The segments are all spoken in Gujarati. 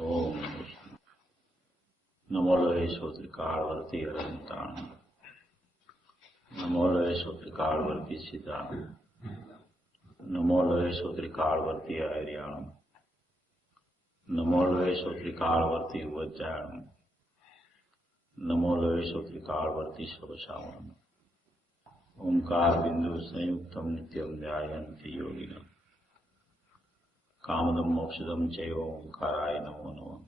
ओम नमो लय श्रोत्रिकालवर्ती अरंताण नमो लय श्रोत्रिकालवर्ती सीता नमो लय श्रोत्रिकालवर्ती आर्याण नमो लय श्रोत्रिकालवर्ती वज्जाण नमो लय श्रोत्रिकालवर्ती सर्वशावण ओंकार बिंदु संयुक्तम नित्यम ध्यायन्ति योगिनः कामदम मोक्षदम चैव ओंकाराय नमो नमः।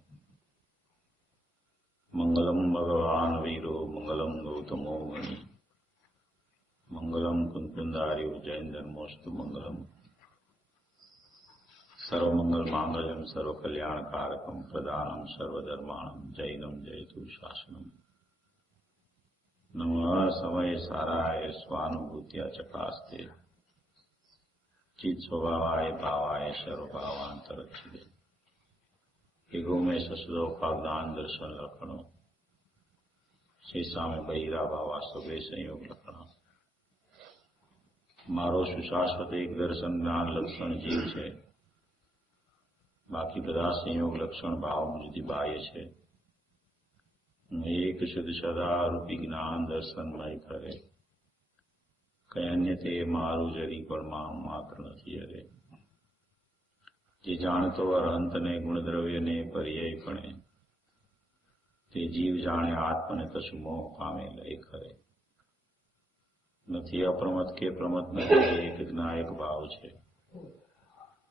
मंगलम भगवान वीरो मंगलम गौतमो मुनि मंगलम कुंकुंदारि उज्जैनधर्मोस्तु मंगलम सर्वमंगल मांगल्यम सर्वकल्याणकारकम प्रदानम सर्वधर्माणम जैनम जयतु शासनम। नमः समय साराय स्वानुभूत्या चकास्ते चित स्वभावाय भावाय सर्वभावांतरक्षिते एगो में ससुलोकाग्दान दर्शन लक्षणों शेषा में बहिरा भावा सभे संयोग लक्षण मारो सुशाश्वत एक दर्शन ज्ञान लक्षण जीव है बाकी बधा संयोग लक्षण भाव मुझी बाह्य है एक शुद्ध सदा रूपी ज्ञान दर्शन मय करे कई अन्य ते मारू जरी परमाणु मात्र नहीं हरे जे जाणतो अरहंत ने गुणद्रव्य ने पर्यायपणे ते जीव जाणे आत्म ने कशु मोह पामे लय करे નથી અપ્રમત કે પ્રમત નથી એક જ્ઞાયક ભાવ છે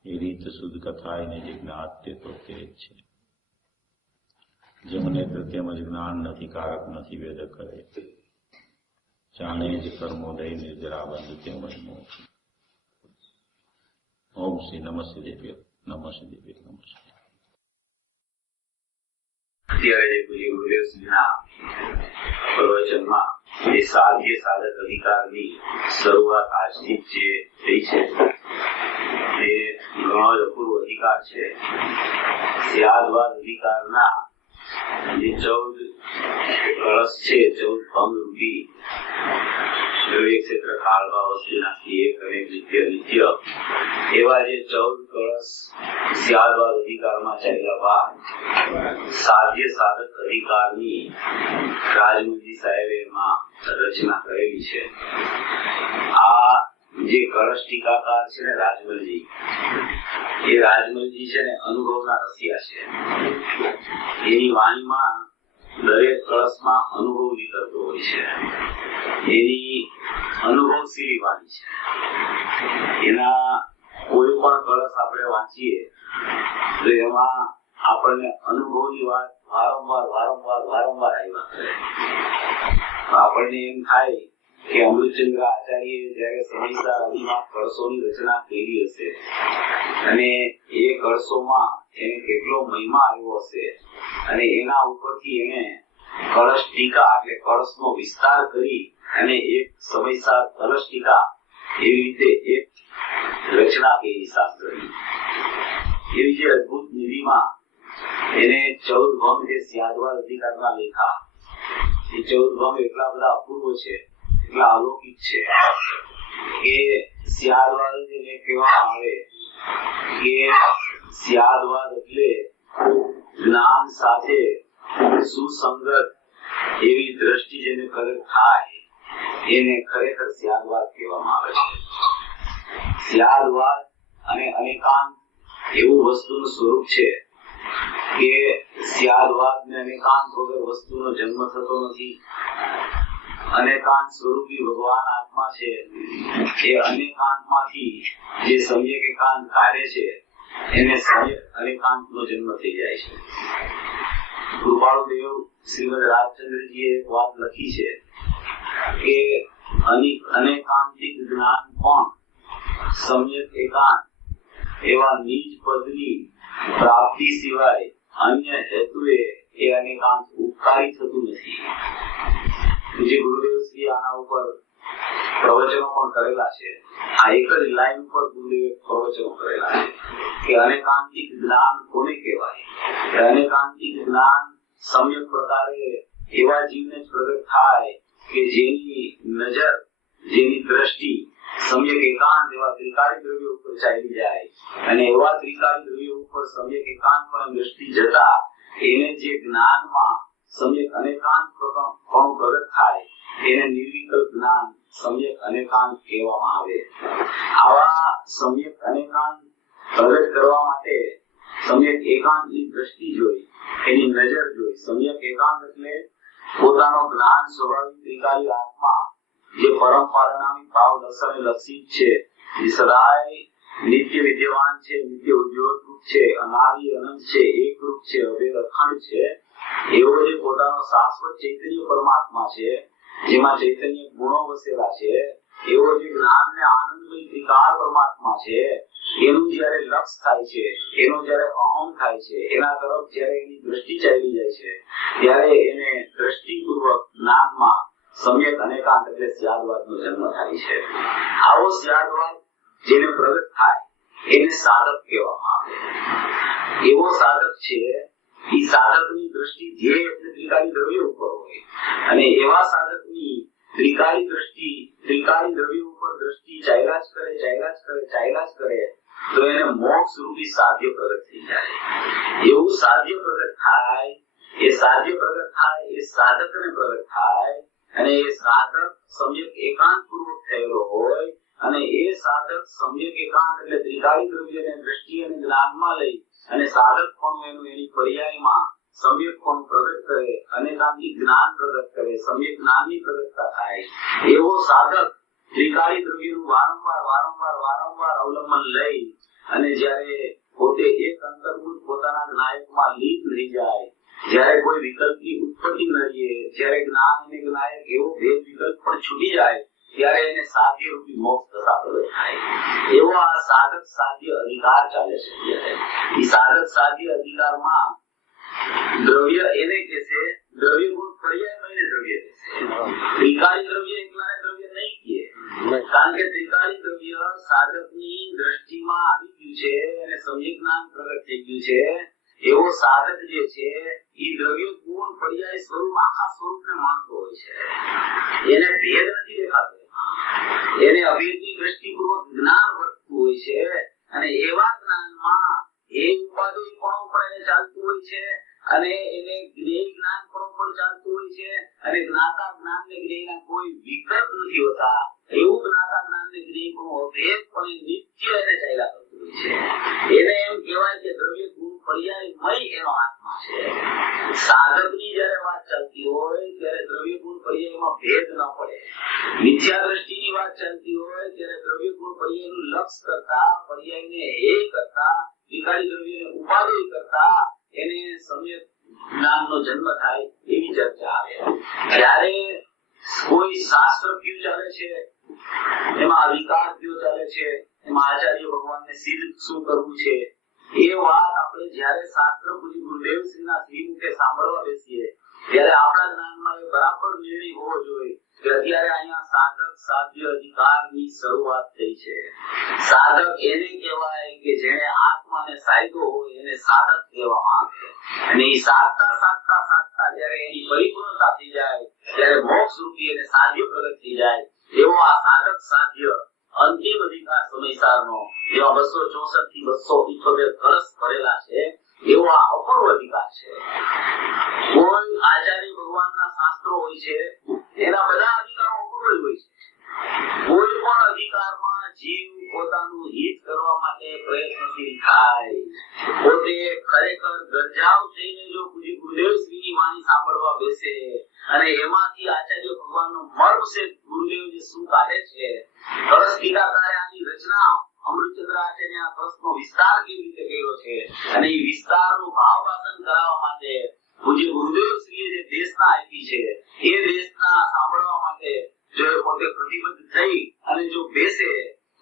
એ રીત શુદ્ધ કથાય ને જે જ્ઞાત તે તો તે જ છે જેમ નેત્ર તેમજ જ્ઞાન નથી કારક નથી વેદ કરે જાણે જ કર્મોદય નિર્જરાબંધ તેમજ મોક્ષ। ઓમ શ્રી નમસ્તે દેવ્ય નમસ્તે દેવ્ય નમસ્તે। અત્યારે જે ગુરુદેવશ્રીના પ્રવચનમાં એ સાધ્ય સાધક અધિકારની શરૂઆત આજથી જ જે થઈ છે તે ઘણો જ અપૂર્વ અધિકાર છે। સ્યાદવાદ અધિકારના જે 14 કળશ છે 14 ભંગ રૂપી દ્રવ્ય ક્ષેત્ર કાળમાં વસ્તુનાથી એક અને નિત્ય નિત્ય એવા જે 14 કળશ સ્યાદવાદ અધિકારમાં ચાલ્યા બાદ સાધ્ય સાધક અધિકારની રાજમલજી સાહેબે એમાં રચના કરેલી છે। આ જે કળશ ટીકાકાર છે ને રાજમલજી એ રાજમલજી છે ને અનુભવના રસિયા છે। એની વાણીમાં દરેક કળશમાં અનુભવ નીકળતો હોય છે। એની અનુભવશીલી વાણી છે। એના કોઈ પણ કળશ આપણે વાંચીએ તો એમાં આપણને અનુભવની વાત વારંવાર આવ્યા કરે। આપણને એમ થાય કે અમૃતચંદ્ર આચાર્ય જયારે સમયસર આદિમાં કળશોની રચના કરી હશે અને એ કળશોમાં એને કેટલો મહિમા આવ્યો હશે અને એના ઉપરથી એને કળશ ટીકા એટલે કળશનો વિસ્તાર કરી અને એક સમયસર કળશ ટીકા એવી રીતે એક રચના કરી શાસ્ત્રની। એવી જે અદભુત નિધિમાં એને 14 ભંગ જે સ્યાદવાદ અધિકારના લેખા એ 14 ભંગ એટલા બધા અપૂર્વ છે એટલા અલૌકિક છે કે સ્યાદવાદ જેને કહેવામાં આવે કે સ્યાદવાદ એટલે જ્ઞાન સાથે સુસંગત એવી દ્રષ્ટિ જેને થાય એને ખરેખર સ્યાદવાદ કહેવામાં આવે છે। સ્યાદવાદ અને અનેકાંત એવું વસ્તુનું સ્વરૂપ છે કે સ્યાદવાદ ને અનેકાંત વગર વસ્તુનો જન્મ થતો નથી। અનેકાંત સ્વરૂપી ભગવાન આત્મા છે એ અનેકાંતમાંથી જે સમ્યક એકાંત કાર્ય છે એને સમ્યક અનેકાંતનો જન્મ થઈ જાય છે। કૃપાળુ દેવ શ્રીમદ રાજચંદ્રજીએ એક વાત લખી છે કે અનેકાંતિક જ્ઞાન પણ સમ્યક એકાંત એવા નીચ પદની પ્રાપ્તિ સિવાય અન્ય હેતુએ એ અનેકાંત ઉપકારી થતું નથી। જે ગુરુદેવ શ્રી આના ઉપર પ્રવચનો પણ કરેલા છે। આ એક જ લાઈન ઉપર ગુરુદેવે પ્રવચનો કરેલા છે કે અનેકાંતિક જ્ઞાન કોને કહેવાય। અનેકાંતિક જ્ઞાન સમ્યક પ્રકારે એવા જીવને જ પ્રગટ થાય કે જેની નજર જેની દ્રષ્ટિ સમ્યક એકાંત એવા ત્રિકાળી દ્રવ્યો ઉપર ચાલી જાય અને એવા ત્રિકાળી દ્રવ્યો ઉપર સમ્યક એકાંત પણ દ્રષ્ટિ જતા એને જે જ્ઞાનમાં સમ્યક અનેકાંત પણ પ્રગટ થાય એને નિર્વિકલ્પ જ્ઞાન સમ્યક અનેકાંત કહેવામાં આવે. આવા સમ્યક અનેકાંત પ્રગટ કરવા માટે સમ્યક એકાંતની દ્રષ્ટિ જોઈ, એની નજર જોઈ. સમ્યક એકાંત એટલે પોતાનો જ્ઞાન સ્વભાવિક ત્રિકાળી આત્મા જે પરમ પારિણામિક ભાવ દર્શને લક્ષિત છે, જે સદાય નિત્ય વિદ્યમાન છે, નિત્ય ઉદ્યોગરૂપ છે, અનાદિ અનંત છે, એકરૂપ છે, અભેદ અખંડ છે, એવો જે પોતાનો શાશ્વત ચૈતન્ય પરમાત્મા છે, જેમાં ચૈતન્ય ગુણો વસેલા છે, એવો જે જ્ઞાન ને આનંદમય ત્રિકાળ પરમાત્મા છે, એનું જયારે લક્ષ થાય છે, એનો જયારે અહમ થાય છે, એના તરફ જયારે એની દ્રષ્ટિ ચાલી જાય છે, ત્યારે એને દ્રષ્ટિપૂર્વક જ્ઞાનમાં સમ્યક અનેકાંત એટલે સ્યાદવાદનો જન્મ થાય છે. આવો સ્યાદવાદ જેને પ્રગટ થાય એને સાધક કહેવામાં આવે. એવો સાધક છે, એ સાધકની દ્રષ્ટિ ધ્યેય એટલે ત્રિકાળી દ્રવ્ય ઉપર હોય અને એવા સાધકની ત્રિકાળી દ્રષ્ટિ ત્રિકાળી દ્રવ્ય ઉપર દ્રષ્ટિ ચાલ્યા જ કરે તો એને મોક્ષ રૂપી સાધ્ય પ્રગટ થઈ જાય. એવું સાધ્ય પ્રગટ થાય, એ સાધ્ય પ્રગટ થાય, એ સાધકને પ્રગટ થાય અને એ સાધક સમ્યક એકાંત પૂર્વક થયેલો હોય અને એ સાધક સમ્યક એકાંત એટલે ત્રિકાળી દ્રવ્યને દ્રષ્ટિ અને જ્ઞાનમાં લઈ અને સાધક પણ એનું એની પર્યાયમાં સમ્યક પણ પ્રગટ કરે, અનેકાંતિક જ્ઞાન પ્રગટ કરે, સમ્યક જ્ઞાનની પ્રગટતા થાય. એવો સાધક ત્રિકાળી દ્રવ્યનું વારંવાર અવલંબન લઈ અને જયારે પોતે એક અંતર્ભૂત પોતાના જ્ઞાયકમાં લીન થઈ જાય, જયારે કોઈ વિકલ્પની ઉત્પત્તિ ન રહે, જયારે જ્ઞાન અને જ્ઞાયક એવો ભેદ વિકલ્પ પણ છૂટી જાય, ત્યારે એને સાધ્ય રૂપી મોક્ષ દશા પ્રગટ થાય. એવો આ સાધક સાધ્ય અધિકાર ચાલે છે. એ સાધક સાધ્ય અધિકારમાં દ્રવ્ય એને કે છે, દ્રવ્ય ગુણ પર્યાયમય દ્રવ્ય કે છે. ત્રિકાળી દ્રવ્ય એકલાને દ્રવ્ય નહીં કહે, કારણ કે ત્રિકાળી દ્રવ્ય સાધકની દ્રષ્ટિમાં આવી ગયું છે અને સમ્યક જ્ઞાન પ્રગટ થઈ ગયું છે. એવો સાધક જે છે એ દ્રવ્ય ગુણ પર્યાય સ્વરૂપ આખા સ્વરૂપને માનતો હોય છે. એને ભેદ નથી દેખાતો, એને અભેદની દ્રષ્ટિપૂર્વક જ્ઞાન વર્તતું હોય છે અને એવા જ્ઞાનમાં એ ઉપાધિ પણ ઉપર એને ચાલતું હોય છે અને એને જ્ઞેય જ્ઞાન પણ ચાલતું હોય છે અને જ્ઞાતા જ્ઞાન ને જ્ઞેયના કોઈ વિકલ્પ નથી હોતા. એવું જ્ઞાતા જ્ઞાન ને જ્ઞેય પણ અભેદપણે નિત્ય એને ચાલ્યા કરતું હોય છે. એને એમ કહેવાય કે દ્રવ્ય ગુણ પર્યાયમય એનો આત્મા છે. સાધકની જયારે વાત ચાલતી હોય ત્યારે દ્રવ્ય ગુણ પર્યાયમાં ભેદ ન પડે. મિથ્યા દ્રષ્ટિની વાત ચાલતી હોય ત્યારે દ્રવ્ય ગુણ પર્યાયનું લક્ષ કરતા, પર્યાયને હે કરતા, ત્રિકાળી દ્રવ્યને ઉપાદેય કરતા એને સમ્યક જ્ઞાનનો જન્મ થાય એવી ચર્ચા આવે. જ્યારે કોઈ શાસ્ત્ર ક્યુ ચાલે છે, એમાં અધિકાર ક્યુ ચાલે છે, એમાં આચાર્ય ભગવાનને સિદ્ધ શું કરવું છે, એ વાત આપણે જ્યારે શાસ્ત્ર પૂજી ગુરુદેવ શ્રીના શ્રીમુખે સાંભળવા બેસીએ ત્યારે આપણા જ્ઞાનમાં એ બરાબર નિર્ણય હોવો જોઈએ કે અત્યારે અહીંયા સાધક સાધ્ય અધિકારની શરૂઆત થઈ છે. સાધક એને કહેવાય કે જેને આત્માને સાયદો હોય એને સાધક કહેવામાં આવે અને એ સાધતા જ્યારે એની પરિપૂર્ણતા થઈ જાય ત્યારે મોક્ષ રૂપી એને સાધ્ય પ્રગટ થઈ જાય. એવો આ સાધક સાધ્ય અંતિમ અધિકાર સમયસારનો જેવા 264 થી 278 કળશ ભરેલા છે એવો આ અપૂર્વ અધિકાર છે. કોઈ આચાર્ય ભગવાનના શાસ્ત્રો હોય છે એના બધા અધિકારો અપૂર્વ હોય છે. કોઈ પણ અધિકારમાં જીવ પોતાનું હિત કરવા માટે પ્રયત્નશીલ થાય, પોતે ખરેખર ગરજાવ થઈને જો પૂજ્ય ગુરુદેવ શ્રીની વાણી સાંભળવા બેસે અને એમાંથી આચાર્ય ભગવાનનો મર્મ છે ગુરુદેવ જે શું કાઢે છે, કળશ ટીકાકારે આની રચના અમૃતચંદ્ર આચાર્ય આ કળશનો વિસ્તાર કેવી રીતે કર્યો છે અને એ વિસ્તારનું ભાવભાષણ કરાવવા માટે પૂજ્ય ગુરુદેવ શ્રીએ જે દેશના આપી છે એ દેશના સાંભળવા માટે જો પોતે પ્રતિબદ્ધ થઈ અને જો બેસે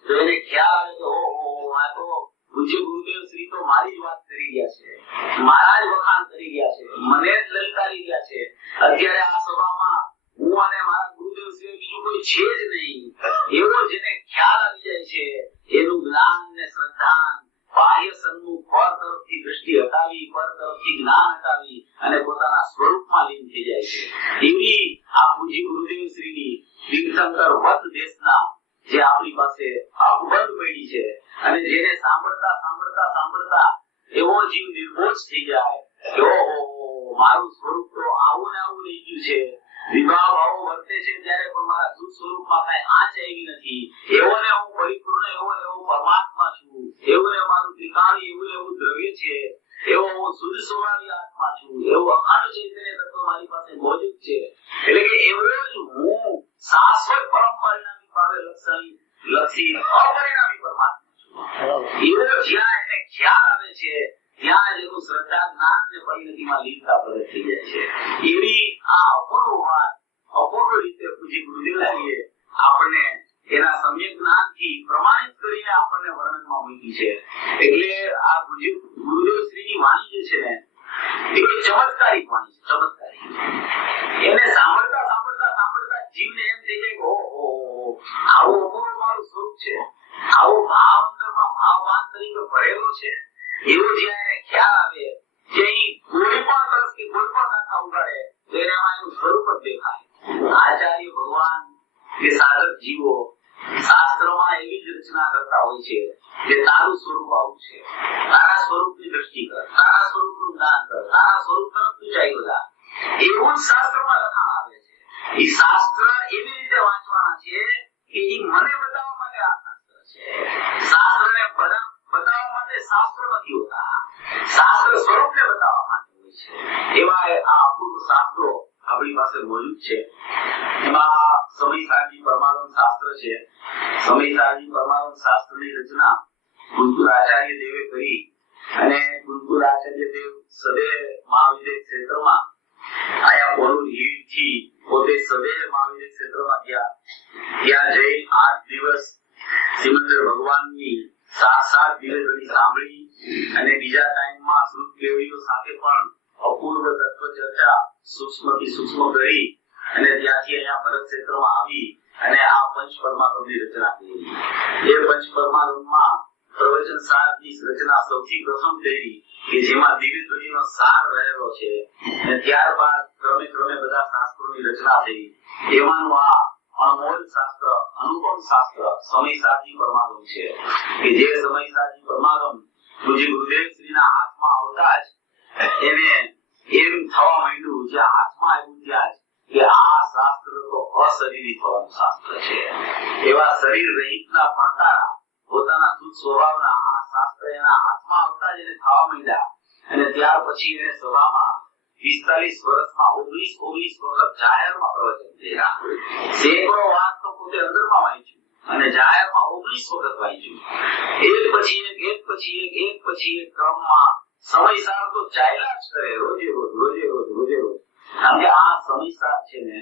તો એને ખ્યાલ આવે કે ઓહો આ તો પૂજ્ય ગુરુદેવ શ્રી તો મારી જ વાત કરી રહ્યા છે, મારા જ વખાણ કરી રહ્યા છે, મને જ લલકારી રહ્યા છે. અત્યારે આ સભામાં હું અને મારા ગુરુદેવ શ્રી બીજું કોઈ છે જ નહીં એવો જેને ખ્યાલ આવી જાય છે એનું જ્ઞાન ને શ્રદ્ધા બાહ્ય સન્મુખ પર તરફથી દ્રષ્ટિ હટાવી, પર તરફથી જ્ઞાન હટાવી અને પોતાના સ્વરૂપમાં લીન થઈ જાય છે. એવી આ પૂજ્ય ગુરુદેવ શ્રીની તીર્થંકર વત દેશના જે આપણી પાસે બંધ પડી છે અને જેને સાંભળતા સાંભળતા સાંભળતા એવો જીવ નિર્મોચ થઈ જાય કે ઓહો મારું સ્વરૂપ તો આવું ને આવું રહી ગયું છે, વિભાવ ભાવો વર્તે છે ત્યારે પણ મારા શુદ્ધ સ્વરૂપમાં કઈ આંચ આવી નથી, એવો ને હું પરિપૂર્ણ એવો ને એવો પરમાત્મા છું, એવું ને મારું ત્રિકાળી એવું ને એવું દ્રવ્ય છે, એવો હું શુદ્ધ સ્વભાવી આત્મા છું, એવું અખંડ ચૈતન્ય તત્વ મારી પાસે મોજૂદ છે. એટલે કે એવો જ હું શાશ્વત પરમ પરિણામી ભાવે લક્ષી અપરિણામી પરમાત્મા છું. એવો જ્યાં એને ખ્યાલ આવે છે ત્યાં જ એનું શ્રદ્ધા જ્ઞાન ને પરિણતિમાં લીનતા પ્રગટ થઈ જાય છે. એવી આ અપૂર્વ વાત અપૂર્વ રીતે પૂજ્ય ગુરુદેવજીએ આપણને એના સમ્યક જ્ઞાનથી પ્રમાણિત કરીને આપણને વર્ણનમાં મૂકી છે. એટલે આ પૂજ્ય ગુરુદેવ શ્રીની વાણી જે છે ને એ ચમત્કારિક વાણી છે. ચમત્કારિક એને સાંભળતા સાંભળતા સાંભળતા જીવને એમ થઈ જાય કે ઓહો આવું અપૂર્વ મારું સ્વરૂપ છે, આવો ભાવ અંદરમાં ભાવવાન તરીકે ભરેલો છે, એવું જ્યારે ખ્યાલ આવે જે કોઈ પણ તરસ કે કોઈ પણ ગાથા ઉગાડે તો એનામાં એનું સ્વરૂપ જ દેખાય. આચાર્ય ભગવાન કે સાધક જીવો શાસ્ત્રમાં એવી જ રચના કરતા હોય છે કે તારું સ્વરૂપ આવું છે, તારા સ્વરૂપની દ્રષ્ટિ કર, તારા સ્વરૂપનું જ્ઞાન કર, તારા સ્વરૂપ તરફ તું ચાલ્યો જા, એવું જ શાસ્ત્રમાં લખાણ આવે છે. એ શાસ્ત્ર એવી રીતે વાંચવાના છે કે એ મને બતાવવા માટે આ શાસ્ત્ર છે. શાસ્ત્રને બતાવવા માટે શાસ્ત્ર નથી હોતા, શાસ્ત્ર સ્વરૂપને બતાવવા માટે હોય છે. એવા આ અપૂર્વ શાસ્ત્રો આપણી પાસે મોજૂદ છે. એમાં સમયસારજી પરમાગમ શાસ્ત્ર છે. સમયસારજી પરમાગમ શાસ્ત્રની રચના કુંતુર આચાર્ય દેવે કરી અને કુંતુર આચાર્ય દેવ સદે મહાવિદ્ય ક્ષેત્રમાં આયા પોલું થી પોતે સદે મહાવિદ્ય ક્ષેત્રમાં ગયા. ત્યાં જઈ 8 દિવસ સિમંદર ભગવાનની 7 દિવસની સાંભળી અને બીજા ટાઈમમાં શ્રુત કેવડીઓ સાથે પણ અપૂર્વ તત્વ ચર્ચા સૂક્ષ્મથી સૂક્ષ્મ કરી અને ત્યાંથી અહીંયા ભરત ક્ષેત્રમાં આવી અને આ પંચ પરમાગમની રચના કરી. એ પંચ પરમાગમમાં પ્રવચન સારની રચના સૌથી પ્રથમ થઈ કે જેમાં દિવ્ય ધ્વનિનો સાર રહેલો છે અને ત્યારબાદ ક્રમે ક્રમે બધા શાસ્ત્રોની રચના થઈ. એમાંનું આ અણમોલ શાસ્ત્ર અનુપમ શાસ્ત્ર સમયસારજી પરમાગમ છે કે જે સમયસારજી પરમાગમ પૂજ્ય ગુરુદેવ શ્રીના હાથમાં આવતા જ એને એમ થવા માંડ્યું જે હાથમાં આવ્યું ત્યાં કે આ શાસ્ત્ર તો અશરીરી થવાનું શાસ્ત્ર છે. એવા શરીર રહિતના ભણતારા પોતાના શુદ્ધ સ્વભાવના આ શાસ્ત્ર એના હાથમાં આવતા જ એને થવા માંડ્યા અને ત્યાર પછી એને સભામાં 45 વર્ષમાં 19 વખત જાહેરમાં પ્રવચન કર્યા. સેંકડો વાત તો પોતે અંદરમાં વાંચ્યું અને જાહેરમાં 19 વખત વાંચ્યું. એક પછી એક ક્રમમાં સમયસાર તો ચાલ્યા જ કરે, રોજે રોજ. કારણ કે આ સમયસાર છે ને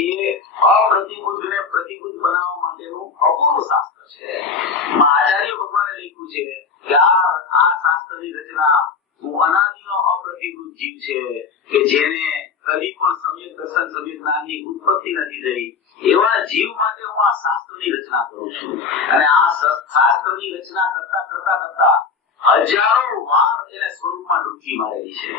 એ અપ્રતિબુદ્ધ ને પ્રતિબુદ્ધ બનાવવા માટેનું અપૂર્વ શાસ્ત્ર છે. આચાર્ય ભગવાને લખ્યું છે કે આ શાસ્ત્રની રચના હું અનાદિનો અપ્રતિબુદ્ધ જીવ છે કે જેને કદી પણ સમ્યક દર્શન સમ્યક જ્ઞાનની ઉત્પત્તિ નથી થઈ એવા જીવ માટે હું આ શાસ્ત્રની રચના કરું છું. અને આ શાસ્ત્રની રચના કરતા હજારો વાર એને સ્વરૂપમાં ડૂબકી મારેલી છે.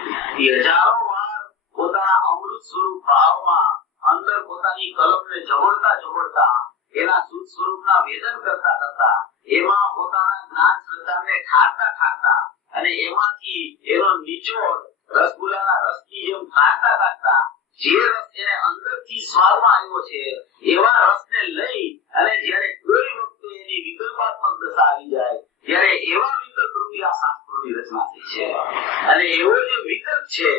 એ હજારો વાર પોતાના અમૃત સ્વરૂપ ભાવમાં અંદર પોતાની કલમને જબડતા એના શુદ્ધ સ્વરૂપના વેદન કરતા એમાં પોતાના જ્ઞાન શ્રદ્ધાને ઠારતા અને એમાંથી એનો નિચોડ રસગુલ્લાના રસની જેમ કાઢતા જે રસ એને અંદરથી સ્વાદમાં આવ્યો છે એવા રસને લઈ અને જ્યારે કોઈ વખતે એની વિકલ્પાત્મક દશા આવી જાય ત્યારે એવા વિકલ્પ રૂપી આ શાસ્ત્રોની રચના થઈ છે. અને એવો જે વિકલ્પ છે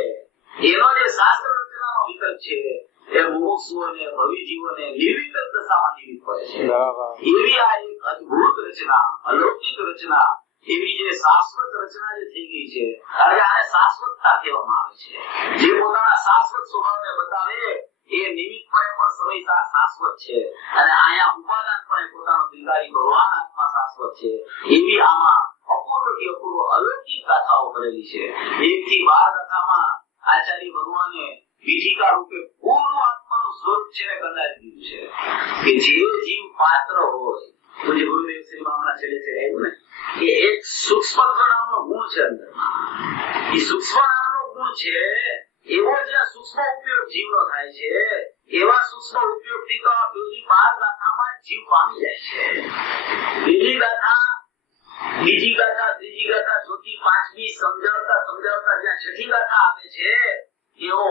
એનો જે શાસ્ત્ર રચનાનો વિકલ્પ છે એ મુમુક્ષુઓને ભવિ જીવોને નિર્વિકલ્પ દશામાં નિમિત્ત પડે છે. એવી આ એક અદ્ભુત રચના, અલૌકિક રચના, એવી જે શાશ્વત રચના જે થઈ ગઈ છે કારણ કે આને શાશ્વતતા કહેવામાં આવે છે. જે પોતાના શાશ્વત સ્વભાવને બતાવે એ નિમિત્તપણે પણ સમયસાર શાશ્વત છે અને અહીંયા ઉપાદાનપણે પોતાનો ત્રિકાળી ભગવાન આત્મા શાશ્વત છે. એવી આમાં અપૂર્વથી અપૂર્વ અલૌકિક ગાથાઓ કરેલી છે. 1 થી 12 ગાથામાં આચાર્ય ભગવાને પીઠિકા રૂપે પૂર્ણ આત્માનું સ્વરૂપ છે ને કંડારી દીધું છે કે જે જીવ પાત્ર હોય પૂજ્ય ગુરુદેવ શ્રી મામલા છેલ્લે આવ્યું ને કે એક સૂક્ષ્મત્વ નામનો ગુણ છે અંદરમાં. એ સૂક્ષ્મ નામનો ગુણ છે એવો જે સૂક્ષ્મ ઉપયોગ જીવનો થાય છે, એવા સૂક્ષ્મ ઉપયોગથી તો આ પેલી 12 ગાથામાં જીવ પામી જાય છે. બીજી ગાથા, ત્રીજી ગાથા, ચોથી, પાંચમી સમજાવતા જ્યાં છઠ્ઠી ગાથા આવે છે, એવો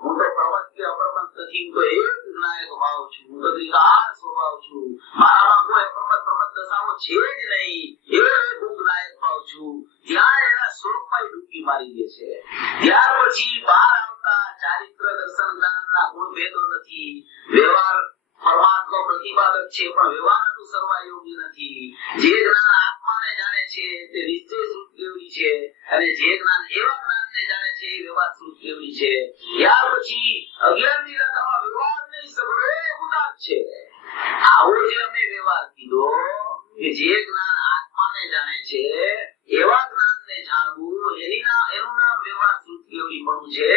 હું તો પ્રવૃત્તિ અપ્રમત્ત નથી, હું તો એક જ્ઞાયક ભાવ છું, હું તો ત્રિકાળ સ્વભાવ છું, મારામાં કોઈ અપ્રમત્ત દશાઓ છે જ નહીં, એવો એક હું જ્ઞાયક ભાવ છું. ત્યાં એના સ્વરૂપમાં ડૂબકી મારી દે છે. ત્યાર પછી બહાર આવતા ચારિત્ર દર્શન જ્ઞાનના ગુણ ભેદો નથી. વ્યવહાર પરમાત્મા પ્રતિપાદક છે, પણ વ્યવહાર અનુસરવા યોગ્ય નથી. જે જ્ઞાન આત્માને જાણે છે તે નિશ્ચય સ્વરૂપ કેવડી છે, અને જે જ્ઞાન એવા જ્ઞાનને જાણે છે એ વ્યવહાર સ્વરૂપ કેવડી છે. ત્યાર પછી 11મી ગાથામાં વ્યવહાર નહીં સગળો ઉદાત છે. આવો જે અમે વ્યવહાર કીધો કે જે જ્ઞાન આત્માને જાણે છે એવા જ્ઞાનને જાણવું, એનું નામ વ્યવહાર સ્વરૂપ કેવડી પણ છે.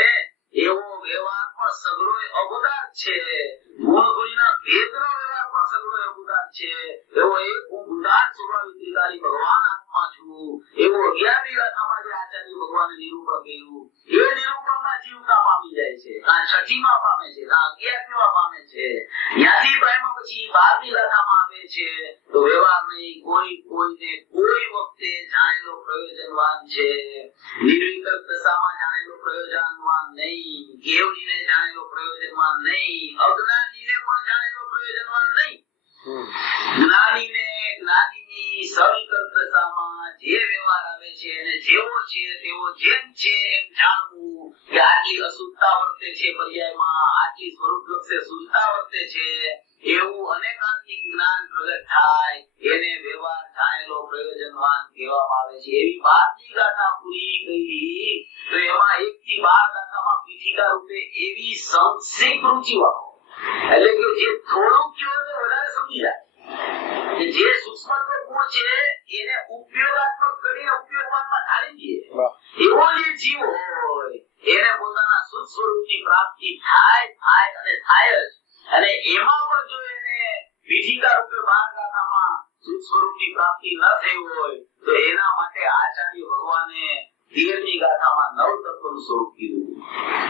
એવો વ્યવહાર પણ સગળો અબુદાત છે. ગુણ ગુણીના ભેદનો વ્યવહાર પણ સગળો અબુદાત છે. એવો એક હું ઉદાર સ્વભાવી ત્રિકારી ભગવાન આત્મા છું, એવો 11મી ગાથામાં જે આચાર્ય ભગવાને નિરૂપણ કર્યું, એ નિરૂપણમાં જીવતા પામી જાય છે. કાં 6ઠીમાં પામે છે, કાં 11મીમાં પામે છે. ત્યાંથી પ્રેમ પછી 12મી ગાથામાં આવે છે તો વ્યવહાર નહીં, કોઈને કોઈ વખતે જાણેલો પ્રયોજનવાન છે. નિર્વિકલ્પ દશામાં જાણેલો પ્રયોજનવાન નહીં, કેવડીને જાણેલો પ્રયોજનવાન નહીં, અજ્ઞાનીને પણ જાણેલો પ્રયોજનવાન નહીં. જ્ઞાનીની સવિકલ્પ દશામાં જે વ્યવહાર આવે છે અને જેવો છે તેવો જેમ છે એમ જાણવું કે આટલી અશુદ્ધતા વર્તે છે પર્યાયમાં, આટલી સ્વરૂપ લક્ષે શુદ્ધતા વર્તે છે, એવું અનેકાંતિક જ્ઞાન પ્રગટ થાય, એને વ્યવહાર જાણેલો પ્રયોજનવાન કહેવામાં આવે છે. એવી 12મી ગાથા પૂરી કરી તો એમાં 1 થી 12 ગાથામાં પીઠિકા રૂપે એવી સંક્ષિપ્ત રુચિ વાળો, એટલે કે જે થોડું કયો ને વધારે સમજી જાય, કે જે સૂક્ષ્મ ગુણ છે એને ઉપયોગાત્મક કરીને ઉપયોગવાનમાં ઢાળી દે, એવો જે જીવ હોય એને પોતાના શુદ્ધ સ્વરૂપની પ્રાપ્તિ થાય જ. અને એમાં પણ જો એને પીઠિકા રૂપે 12 ગાથામાં શુદ્ધ સ્વરૂપની પ્રાપ્તિ ન થઈ હોય તો એના માટે આચાર્ય ભગવાને 13મી ગાથામાં 9 તત્વનું સ્વરૂપ કીધું.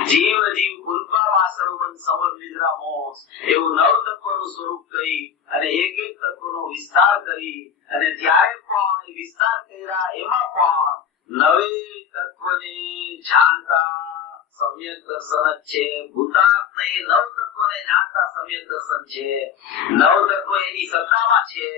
જીવ કુલપામાં સર્વબંધ સમર નિદ્રા મોક્ષ, એવું 9 તત્વનું સ્વરૂપ કહી અને એક તત્વનો વિસ્તાર કરી, અને ત્યારે પણ વિસ્તાર કર્યા એમાં પણ 9 તત્વને જાણતા સમ્યક દર્શન જ છે. ભૂતાર્થ નહીં, 9 તત્વને જાણતા સમ્યક દર્શન છે. 9 તત્વ એની સત્તામાં છે,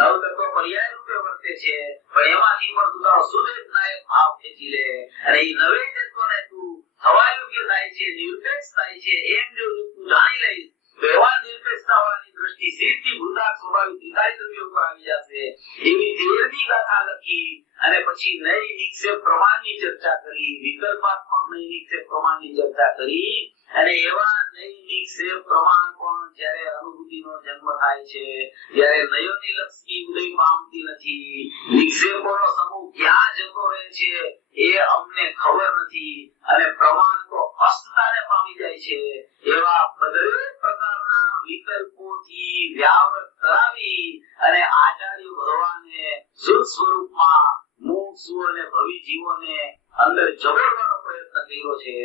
9 તત્વ પર્યાય રૂપે વર્તે છે, પણ એમાંથી પણ તું તારો શુદ્ધ જ્ઞાયક ભાવ ખેંચી લે, અને એ 9 તત્વને તું થવા યોગ્ય થાય છે, નિરપેક્ષ થાય છે, એમ જો તું જાણી લઈશ તો એવા નિરપેક્ષતા વાળાની દ્રષ્ટિ સીધી ભૂતાર્થ સ્વભાવિક ત્રિકારી દ્રવ્ય ઉપર આવી જશે. એવી 13મી ગાથા લખી અને પછી નઈ નિક્ષેપ પ્રમાણની ચર્ચા કરી, વિકલ્પાત્મક નઈ નિક્ષેપ પ્રમાણની ચર્ચા કરી, અને એવા નઈ નિક્ષેપ પ્રમાણ પણ જ્યારે અનુભૂતિનો જન્મ થાય છે ત્યારે નયોની લક્ષી ઉદય પામતી નથી, નિક્ષેપોનો સમૂહ ક્યાં જતો રહે છે એ અમને ખબર નથી, અને પ્રમાણ તો અસ્તતાને પામી જાય છે. એવા દરેક પ્રકારના વિકલ્પોથી વ્યાવૃત કરાવી અને આચાર્ય ભગવાને શુદ્ધ સ્વરૂપમાં મુક્તિ અને ભવિ જીવોને અંદર જબડવાનો પ્રયત્ન કર્યો છે.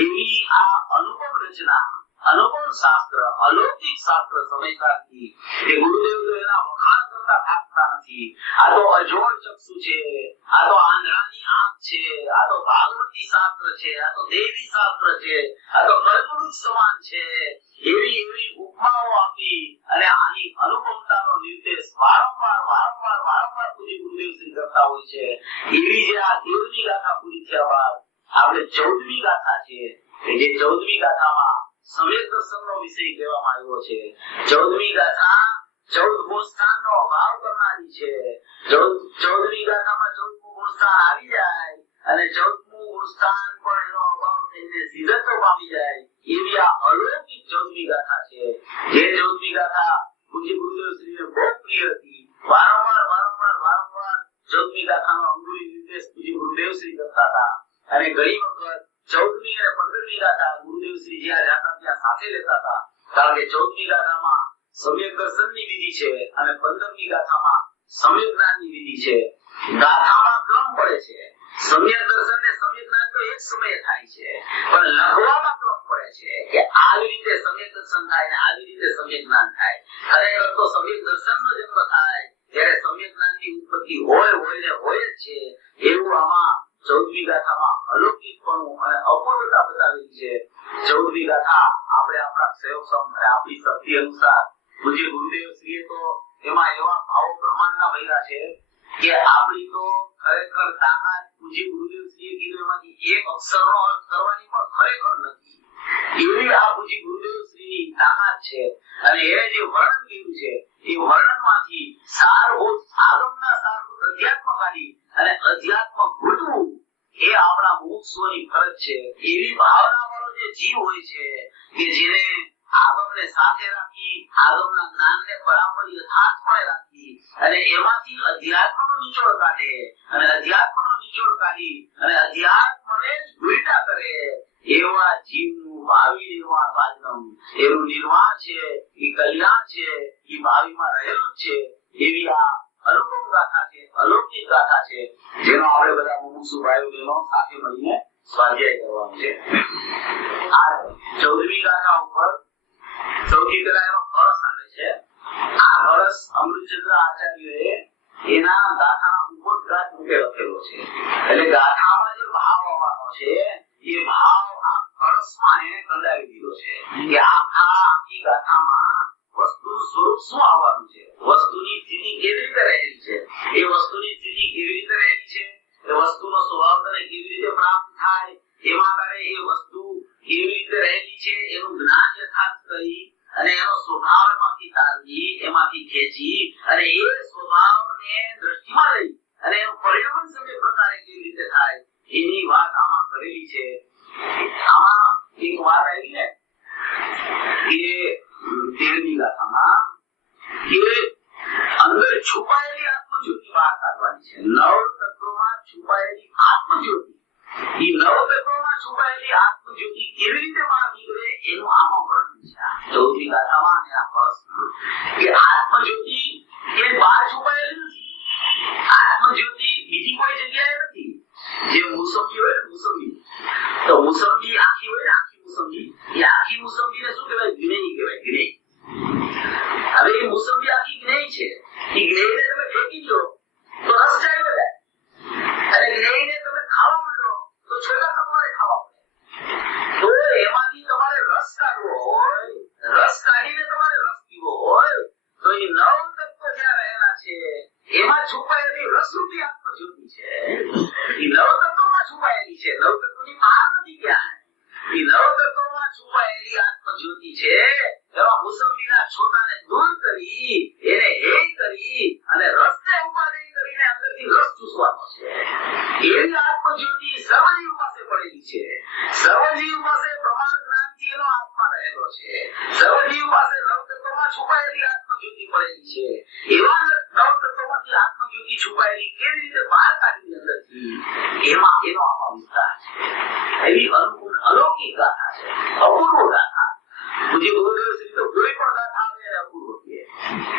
એવી આ અનુપમ રચના, અનુપમ શાસ્ત્ર, અલૌકિક શાસ્ત્ર સમજતાથી એ ગુરુદેવ તો એના વખાણ કરતા થાકતા નથી. આ તો અજોડ ચક્ષુ છે, આ તો આંધળાની આંખ છે, આ તો ભાગવતી શાસ્ત્ર છે, આ તો દેવી શાસ્ત્ર છે, આ તો કલ્પવૃક્ષ સમાન છે. એવી ઉપમાઓ આપી અને આની અનુપમતાનો નિર્દેશ વારંવાર પૂજ્ય ગુરુદેવ શ્રી કરતા હોય છે. એવી જે આ 13મી ગાથા પૂરી થયા બાદ આપણે 14મી ગાથા છે, જે 14મી ગાથામાં સમ્યક દર્શનનો વિષય કહેવામાં આવ્યો છે. 14મી ગાથા 14 ગુણસ્થાનનો અભાવ કરનારી છે. 14મી ગાથામાં 14મું ગુણસ્થાન આવી જાય અને 14મું ગુણસ્થાન પણ એનો અભાવ થઈને સિદ્ધત્વ પામી જાય, એવી આ અલૌકિક 14મી ગાથા છે. જે 14મી ગાથા પૂજ્ય ગુરુદેવ શ્રીને બહુ પ્રિય હતી. વારંવાર 14મી ગાથાનો અંગુલી નિર્દેશ પૂજ્ય ગુરુદેવ શ્રી કરતા હતા, અને ઘણી વખત 14મી અને 15મી ગાથા ગુરુદેવ શ્રી જ્યાં જાતા ત્યાં સાથે લેતા હતા, કારણ કે 14મી ગાથામાં સમ્યક દર્શનની વિધિ છે અને 15મી ગાથામાં સમ્યક જ્ઞાનની વિધિ છે. ગાથામાં ક્રમ પડે છે. સમ્યક દર્શન ને સમ્યક જ્ઞાન તો એક સમયે થાય છે, પણ લખવામાં ક્રમ પડે છે કે આવી રીતે સમ્યક દર્શન થાય ને આવી રીતે સમ્યક જ્ઞાન થાય. ખરેખર તો સમ્યક દર્શનનો જન્મ થાય ત્યારે સમ્યક જ્ઞાનની ઉત્પત્તિ હોય ને હોય જ છે. એવું આમાં 14મી ગાથામાં અલૌકિકપણું અને અપૂર્વતા બતાવેલી છે. 14મી ગાથા આપણે આપણા સેવક અને આપણી શક્તિ અનુસાર પૂજ્ય ગુરુદેવ શ્રીએ તો એમાં એવા ભાવો બ્રહ્માંડના ભર્યા છે કે આપણી તો ખરેખર તાકાત પૂજ્ય ગુરુદેવ શ્રીએ કીધું એમાંથી એક અક્ષરનો અર્થ કરવાની પણ ખરેખર નથી. એવી આ પૂજ્ય ગુરુદેવ શ્રીની તાકાત છે. અને એને જે વર્ણન કર્યું છે એ વર્ણનમાંથી સારભૂત આગમના સારભૂત અધ્યાત્મ કાઢી અને અધ્યાત્મ ભૂતવું એ આપણા મુમુક્ષુઓની ફરજ છે. એવી ભાવનાવાળો જે જીવ હોય છે કે જેને આગમને સાથે રાખી, આગમના જ્ઞાનને બરાબર યથાર્થપણે રાખી અને એમાંથી અધ્યાત્મનો નિચોડ કાઢે અને અધ્યાત્મનો નિચોડ કાઢી અને અધ્યાત્મને જ ઉલટા કરે એવા જીવનું ભાવિ નિર્વાણ વાજનમ, એનું નિર્વાણ છે એ કલ્યાણ છે એ ભાવિમાં રહેલું છે. એવી આ અનુપમ ગાથા છે, અલૌકિક ગાથા છે, જેનો આપણે બધા મુમુક્ષુ ભાઈઓ બહેનો સાથે મળીને સ્વાધ્યાય કરવાનું છે. આ 14મી ગાથા ઉપર સૌથી પહેલા એનો કળશ આવે છે. આ કળશ અમૃતચંદ્ર આચાર્યએ એના ગાથાના ઉપોદ્ઘાત રૂપે લખેલો છે. એટલે ગાથામાં જે ભાવ આવવાનો છે એ ભાવ આ કળશમાં એને કંડાવી દીધો છે કે આખી ગાથામાં વસ્તુનું સ્વરૂપ શું આવવાનું છે, વસ્તુની સ્થિતિ કેવી રીતે રહેલી છે, એ વસ્તુની સ્થિતિ કેવી રીતે રહેલી છે, એ વસ્તુનો સ્વભાવ તને કેવી રીતે પ્રાપ્ત થાય, એમાં તારે એ વસ્તુ કેવી રીતે રહેલી છે એનું જ્ઞાન યથાર્થ કરી અને એનો સ્વભાવ એમાંથી તારવી, એમાંથી ખેંચી અને એ સ્વભાવને દ્રષ્ટિમાં લઈ અને એનું પરિણમન સમ્યક પ્રકારે કેવી રીતે થાય એની વાત આમાં કરેલી છે. આમાં એક વાત આવી ને કે 13મી ગાથામાં કે અંદર છુપાયેલી આત્મજ્યોતિ બહાર કાઢવાની છે. 9 તત્વોમાં છુપાયેલી આત્મજ્યોતિ, એ 9 તત્વોમાં છુપાયેલી આત્મજ્યોતિ કેવી રીતે બહાર નીકળે એનું આમાં વર્ણન છે. 14મી ગાથામાં અને આ કળશમાં કે આત્મજ્યોતિ એ બહાર છુપાયેલી નથી. આત્મજ્યોતિ બીજી કોઈ જગ્યાએ નથી. જે મુસંબી હોય ને મુસંબી, તો મુસંબી આખી હોય ને આખી મુસંબી, એ આખી મુસંબીને શું કહેવાય? જ્ઞેય કહેવાય. જ્ઞેય. હવે એ મુસંબી આખી જ્ઞેય છે. એ જ્ઞેયને તમે ફેંકી દો તો રસ ચાલ્યો જાય અને જ્ઞેયને તમે ખાવા માંડો તો છોટા તમારે ખાવા પડે. તો એમાંથી તમારે રસ કાઢવો હોય, રસ કાઢીને તમારે રસ પીવો હોય તો એ 9 તત્વો જ્યાં રહેલા છે એમાં છુપાયેલી રસરૂપી આત્મજ્યોતિ છે. એ 9 તત્વોમાં છુપાયેલી છે. 9 તત્વોની બહાર નથી ક્યાં. એ 9 તત્વોમાં છુપાયેલી આત્મજ્યોતિ છે. એવા મુસંબીના છોટાને દૂર કરી એને હે કરી અને રસને ઉપાદેય કરીને અંદરથી રસ ચૂસવાનો છે. એવી આત્મજ્યોતિ સર્વજીવ પાસે પડેલી છે. સર્વજીવ પાસે પ્રમાણ જ્ઞાનથી એનો આત્મા રહેલો છે. સર્વજીવ પાસે 9 તત્વોમાં છુપાયેલી આત્મજ્યોતિ પડેલી છે. એવા 9 તત્વોમાંથી આત્મજ્યોતિ છુપાયેલી કેવી રીતે બહાર કાઢવી અંદરથી, એમાં એનો આમાં વિસ્તાર છે. એવી અલૌકિક ગાથા છે, અપૂર્વ ગાથા. પૂજ્ય ગુરુદેવ શ્રી તો કોઈ પણ ગાથા આવે એને અપૂર્વ કહે.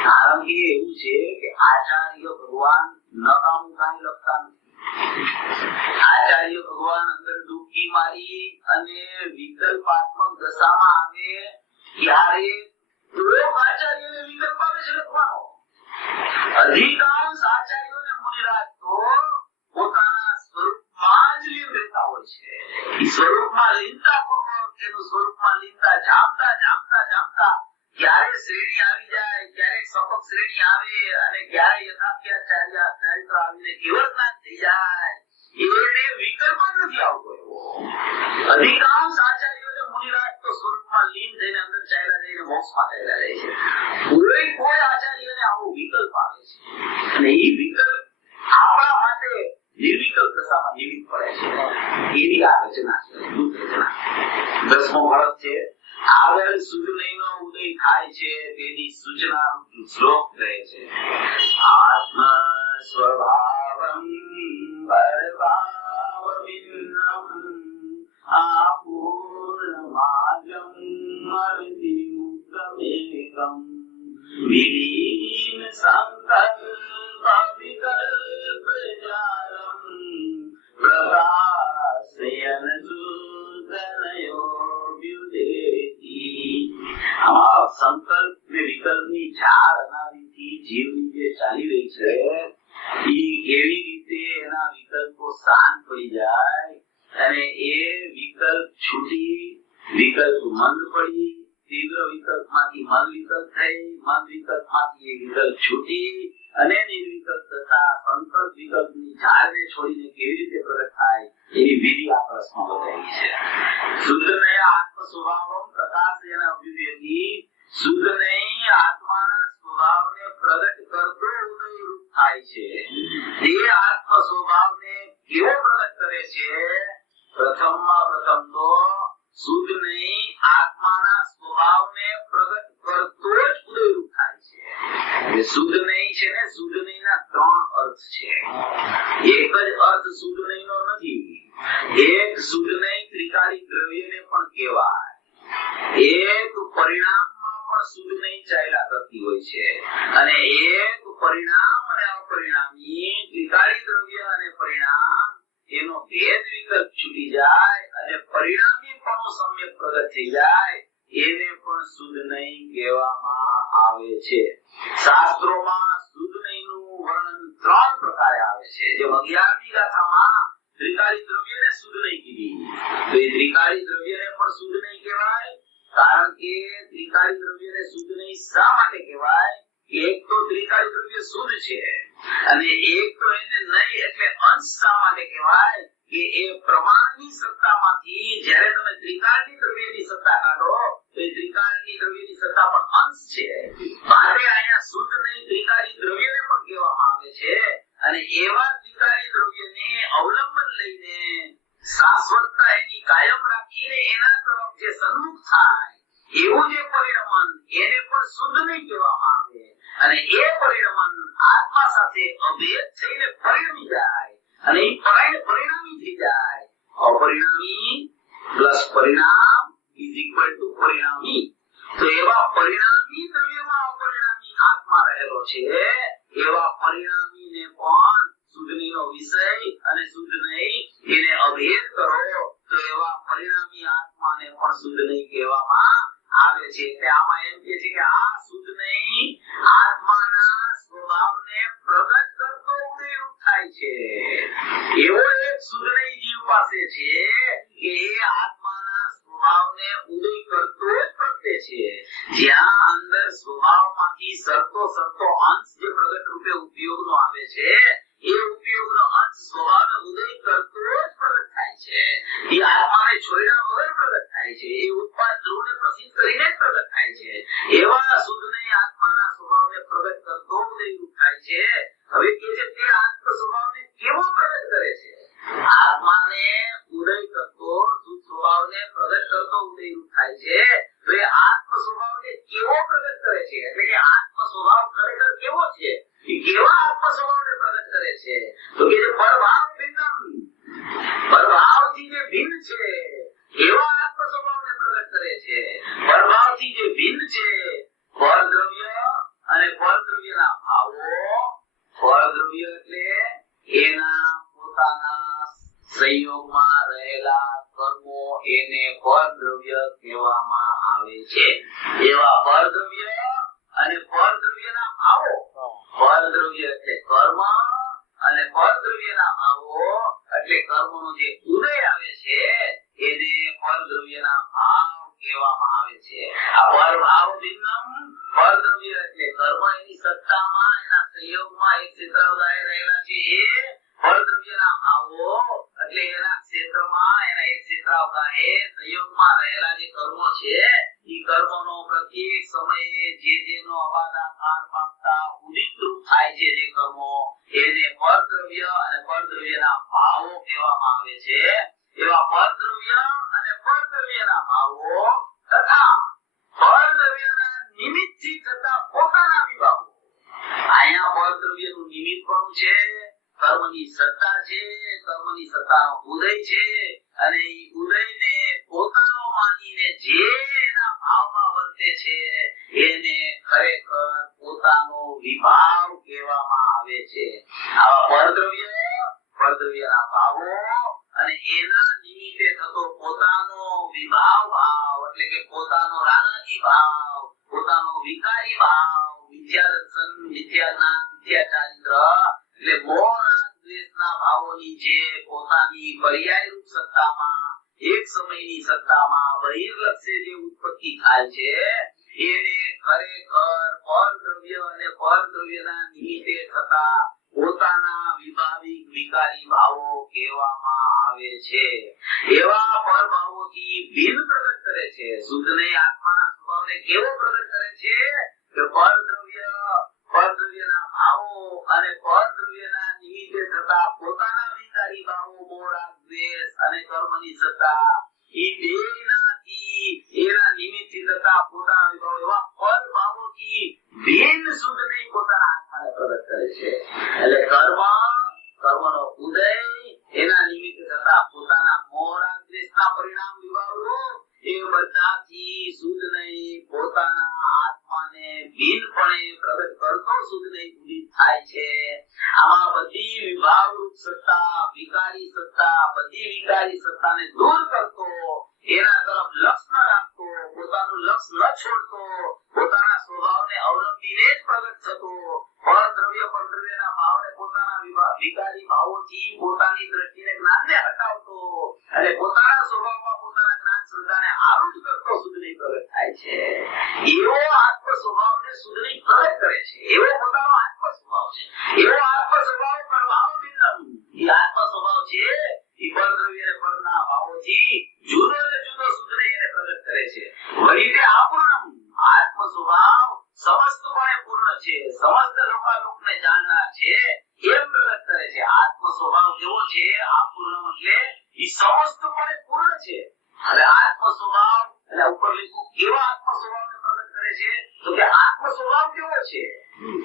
કારણ કે એવું છે કે આચાર્ય ભગવાન નકામું કાંઈ લખતા નથી. આચાર્ય ભગવાન અંદર ડૂબકી મારી અને વિકલ્પાત્મક દશામાં આવે ત્યારે આચાર્યને વિકલ્પ આવે છે લખવાનો. અધિકાંશ આચાર્યોને મુનિરાજ તો પોતાના સ્વરૂપમાં જ લીન રહેતા હોય છે. એ સ્વરૂપમાં લીનતા પૂર્વક એનું સ્વરૂપમાં લીનતા જામતા જામતા જામતા ક્યારે શ્રેણી આવી જાય, ક્યારે સપક શ્રેણી આવે અને ક્યારે યથાર્થાચાર્ય ચરિત્ર આવીને કેવળ જ્ઞાન થઈ જાય એને વિકલ્પ જ નથી આવતો. એવો અધિકાંશ આચાર્યોને મુનિરાજ તો સ્વરૂપમાં લીન થઈને અંદર ચાલ્યા જઈને મોક્ષમાં ચાલ્યા જાય છે. કોઈ આચાર્યને આવો વિકલ્પ આવે છે અને એ વિકલ્પ આપણા માટે નિર્વિકલ્પ દશામાં નિમિત્ત પડે છે. એવી આ રચના છે, અદભુત રચના. 10મો વર્ષ છે. આગળ સુજનૈનો ઉદય થાય છે તેની સૂચના શ્લોક રહે છે. આત્મ સ્વભાવમ પરભાવ વિન્નમ આપૂર્ણમાજમ અર્ધિ મુક્તમેકમ વિલીન સંકલ્પ વિકલ્પ જાલમ પ્રકાશયન સંકલ્પ ને વિકલ્પની ઝાડ અનાદિથી જીવની જે ચાલી રહી છે એ કેવી રીતે એના વિકલ્પો શાંત પડી જાય અને એ વિકલ્પ છૂટી વિકલ્પ મંદ પડી તીવ્ર વિકલ્પમાંથી મન વિકલ્પ થઈ મન વિકલ્પમાંથી એ વિકલ્પ છૂટી અને નિર્વિકલ્પ તથા સંકલ્પ વિકલ્પની ઝાડને છોડીને કેવી રીતે પ્રગટ થાય એની વિધિ આ પ્રશ્નમાં બતાવી છે. શુદ્ધને આત્મ સ્વભાવમ પ્રકાશેન અભિવ્યક્તિ શુદ્ધને આત્માના સ્વભાવને પ્રગટ કરતો ઉદયરૂપ થાય છે. તે આત્મ સ્વભાવને કેવો પ્રગટ કરે છે? પ્રથમમાં પ્રથમ તો શુદ્ધ નહીં આત્માના સ્વભાવને પ્રગટ કરતો જ ઉદયરૂપ થાય છે. શુદ્ધ નહીં છે ને શુદ્ધ નહીં ના ત્રણ અર્થ છે. એક જ અર્થ શુદ્ધ નહીં નો નથી. એક શુદ્ધ નહીં ત્રિકાળી દ્રવ્યને પણ કહેવાય. એક પરિણામમાં પણ શુદ્ધ નહીં ચાલ્યા કરતી હોય છે અને એક પરિણામ અને અપરિણામી ત્રિકાળી દ્રવ્ય અને પરિણામ એનો ભેદ વિકલ્પ છૂટી જાય અને પરિણામી પણ સમ્યક પ્રગટ થઈ જાય એને પણ શુદ્ધ નહીં કહેવામાં આવે છે. શાસ્ત્રોમાં શુદ્ધ નહીંનું વર્ણન ત્રણ પ્રકારે આવે છે. જેમ 11મી ગાથામાં ત્રિકાળી દ્રવ્યને શુદ્ધ નહીં કીધી તો એ ત્રિકાળી દ્રવ્યને પણ શુદ્ધ નહીં કહેવાય. કારણ કે ત્રિકાળી દ્રવ્યને શુદ્ધ નહીં શા માટે કહેવાય? એક તો ત્રિકાળી દ્રવ્ય શુદ્ધ છે અને એક તો એને નહીં એટલે અંશ શા માટે કહેવાય કે એ પ્રમાણની સત્તામાંથી જ્યારે તમે ત્રિકાળની દ્રવ્યની સત્તા કાઢો તો એ ત્રિકાળની દ્રવ્યની સત્તા પણ અંશ છે. માટે અહીંયા શુદ્ધ નહીં ત્રિકાળી દ્રવ્યને પણ કહેવામાં આવે છે અને એવા ત્રિકાળી દ્રવ્યને અવલંબન લઈને શાશ્વતતા એની કાયમ રાખીને એના તરફ જે સન્મુખ થાય એવું જે પરિણમન એને પણ શુદ્ધ નહીં કહેવામાં આવે અને એ પરિણમન આત્મા સાથે અભેદ થઈને પરિણમી જાય અને એ પરિણામી થઈ જાય. અપરિણામી પ્લસ પરિણામ ઇઝ ઇક્વલ ટુ પરિણામી. તો એવા પરિણામી દ્રવ્યમાં અપરિણામી આત્મા રહેલો છે એવા પરિણામીને પણ શુદ્ધ નહીંનો વિષય અને શુદ્ધ નહીં એને અભેદ કરો તો એવા પરિણામી આત્માને પણ શુદ્ધ નહીં કહેવામાં આવે છે. એટલે આમાં એમ કહે છે કે આ શુદ્ધ નહીં આત્માના સ્વભાવને પ્રગટ કરતો ઉદયરૂપ થાય છે. એવો એક શુદ્ધ નહીં જીવ પાસે છે કે એ આત્માના સ્વભાવને ઉદય કરતો જ પ્રગટે છે. જ્યાં અંદર સ્વભાવમાંથી સરતો અંશ જે પ્રગટ રૂપે ઉપયોગનો આવે છે એ ઉપયોગનો અંશ સ્વભાવને ઉદય કરતો જ પ્રગટ થાય છે. એ આત્માને છોડ્યા વગર પ્રગટ થાય છે. એ ઉત્પાદ ધ્રુવને પ્રસિદ્ધ કરીને જ પ્રગટ થાય છે. એવા શુદ્ધ નહીં આત્માના સ્વભાવને પ્રગટ કરતો ઉદયરૂપ થાય છે. હવે કે છે તે આત્મ સ્વભાવને કેવો પ્રગટ કરે છે? આત્માને ઉદય કરતો શુદ્ધ સ્વભાવને પ્રગટ કરતો ઉદયરૂપ થાય છે. તો એ આત્મ સ્વભાવને કેવો પ્રગટ કરે છે? એટલે કે આત્મ સ્વભાવ ખરેખર કેવો છે? એ કેવા આત્મ સ્વભાવને પ્રગટ કરે છે? તો કે જે પરભાવ ભિન્નમ પરભાવથી જે ભિન્ન છે એવા આત્મ સ્વભાવને પ્રગટ કરે છે. પરભાવથી જે ભિન્ન છે પરદ્રવ્ય અને પરદ્રવ્યના ભાવો. પરદ્રવ્ય એટલે એના પોતાના સંયોગમાં રહેલા કર્મો એને પરદ્રવ્ય કહેવામાં આવે છે. એવા પરદ્રવ્ય અને પરદ્રવ્યના ભાવો. પરદ્રવ્ય એટલે કર્મ અને પરદ્રવ્યના ભાવો એટલે કર્મનો જે ઉદય આવે છે એને પરદ્રવ્યના ભાવ કહેવામાં આવે છે. આ પરભાવ ભિન્નમ પરદ્રવ્ય એટલે કર્મ એની સત્તામાં એના સંયોગમાં એક ક્ષેત્રાવધાય રહેલા છે એ પરદ્રવ્યના ભાવો એટલે એના ક્ષેત્રમાં એના એક ક્ષેત્રાવધાય સંયોગમાં રહેલા જે કર્મો છે એ કર્મોનો પ્રત્યેક સમયે જે જેનો અબાધાકાર પામતા ઉદિત રૂપ થાય છે જે કર્મો એને પરદ્રવ્ય અને પરદ્રવ્યના ભાવો કહેવામાં આવે છે. એવા પરદ્રવ્ય અને પરદ્રવ્યના ભાવો તથા પરદ્રવ્યના નિમિત્તથી થતા પોતાના વિભાવો. અહીંયા પરદ્રવ્યનું નિમિત્ત પણ છે, કર્મની સત્તા છે, કર્મની સત્તાનો ઉદય છે અને એ ઉદયને પોતાનો માનીને જે એના ભાવમાં વર્તે છે એને ખરેખર પોતાનો વિભાવ કહેવામાં આવે છે. આવા પરદ્રવ્યના ભાવો અને એના નિમિત્તે થતો પોતાનો વિભાવ ભાવ એટલે કે પોતાનો રાગાદી ભાવ પોતાનો વિકારી ભાવ, મિથ્યા દર્શન, મિથ્યા જ્ઞાન, મિથ્યા ચારિત્ર એટલે મોહ રાગ દ્વેષના ભાવોની જે પોતાની પર્યાયરૂપ સત્તામાં, એક સમયની સત્તામાં બહિર્લક્ષ્ય જે ઉત્પત્તિ થાય છે એને ખરેખર પરદ્રવ્ય અને પરદ્રવ્યના નિમિત્તે થતા પોતાના વિભાવિક વિકારી ભાવો કહેવામાં આવે છે. એવા પરભાવોથી ભિન્ન પ્રગટ કરે છે. શુદ્ધને આત્માના સ્વભાવને કેવો પ્રગટ કરે છે કે પરદ્રવ્યના ભાવો અને પરદ્રવ્યના નિમિત્તે થતા પોતાના વિકારી ભાવો, મોહ રાગ દ્વેષ અને કર્મની સત્તા, એ બેનાથી એના નિમિત્તે થતા પોતાના વિભાવો એવા પરભાવોથી ભિન્ન શુદ્ધને પોતાના આત્માને પ્રગટ કરે છે. એટલે કર્મનો ઉદય, એના નિમિત્તે થતા પોતાના મોહ રાગ દ્વેષના પરિણામ વિભાવો, એ બધાથી શુદ્ધ નહીં પોતાના આત્માને ભિન્નપણે પ્રગટ કરતો શુદ્ધ નહીં ઉદિત થાય છે. આમાં બધી વિભાવરૂપ સત્તા, વિકારી સત્તા, બધી વિકારી સત્તાને દૂર કરતો, એના તરફ લક્ષ ન રાખતો, પોતાનું લક્ષ ન છોડતો, પોતાના સ્વભાવને અવલંબીને જ પ્રગટ થતો, પરદ્રવ્યના ભાવને પોતાના વિકારી ભાવોથી પોતાની દ્રષ્ટિને જ્ઞાનને હટાવતો અને પોતાના સ્વભાવમાં પોતાના જ્ઞાન શ્રદ્ધાને આરૂઢ કરતો શુદ્ધ નહીં પ્રગટ થાય છે. એવો આત્મ સ્વભાવને શુદ્ધ નહીં પ્રગટ કરે છે. એવો પોતાનો આત્મ સ્વભાવ છે. એવો આત્મ સ્વભાવ પ્રભાવ ભિન્ન, એ આત્મ સ્વભાવ છે એ પરદ્રવ્ય અને પરના ભાવોથી જુદો ને જુદો શુદ્ધ નહીં એને પ્રગટ કરે છે. વળી તે આપૂર્ણ આત્મ સ્વભાવ સમસ્તપણે પૂર્ણ છે, સમસ્ત લોકાલોકને જાણનાર છે એમ પ્રગટ કરે છે. આત્મ સ્વભાવ કેવો છે? આપૂર્ણ એટલે એ સમસ્તપણે પૂર્ણ છે. હવે આત્મ સ્વભાવ એટલે ઉપર લખ્યું કેવા આત્મ સ્વભાવને પ્રગટ કરે છે તો કે આત્મ સ્વભાવ કેવો છે?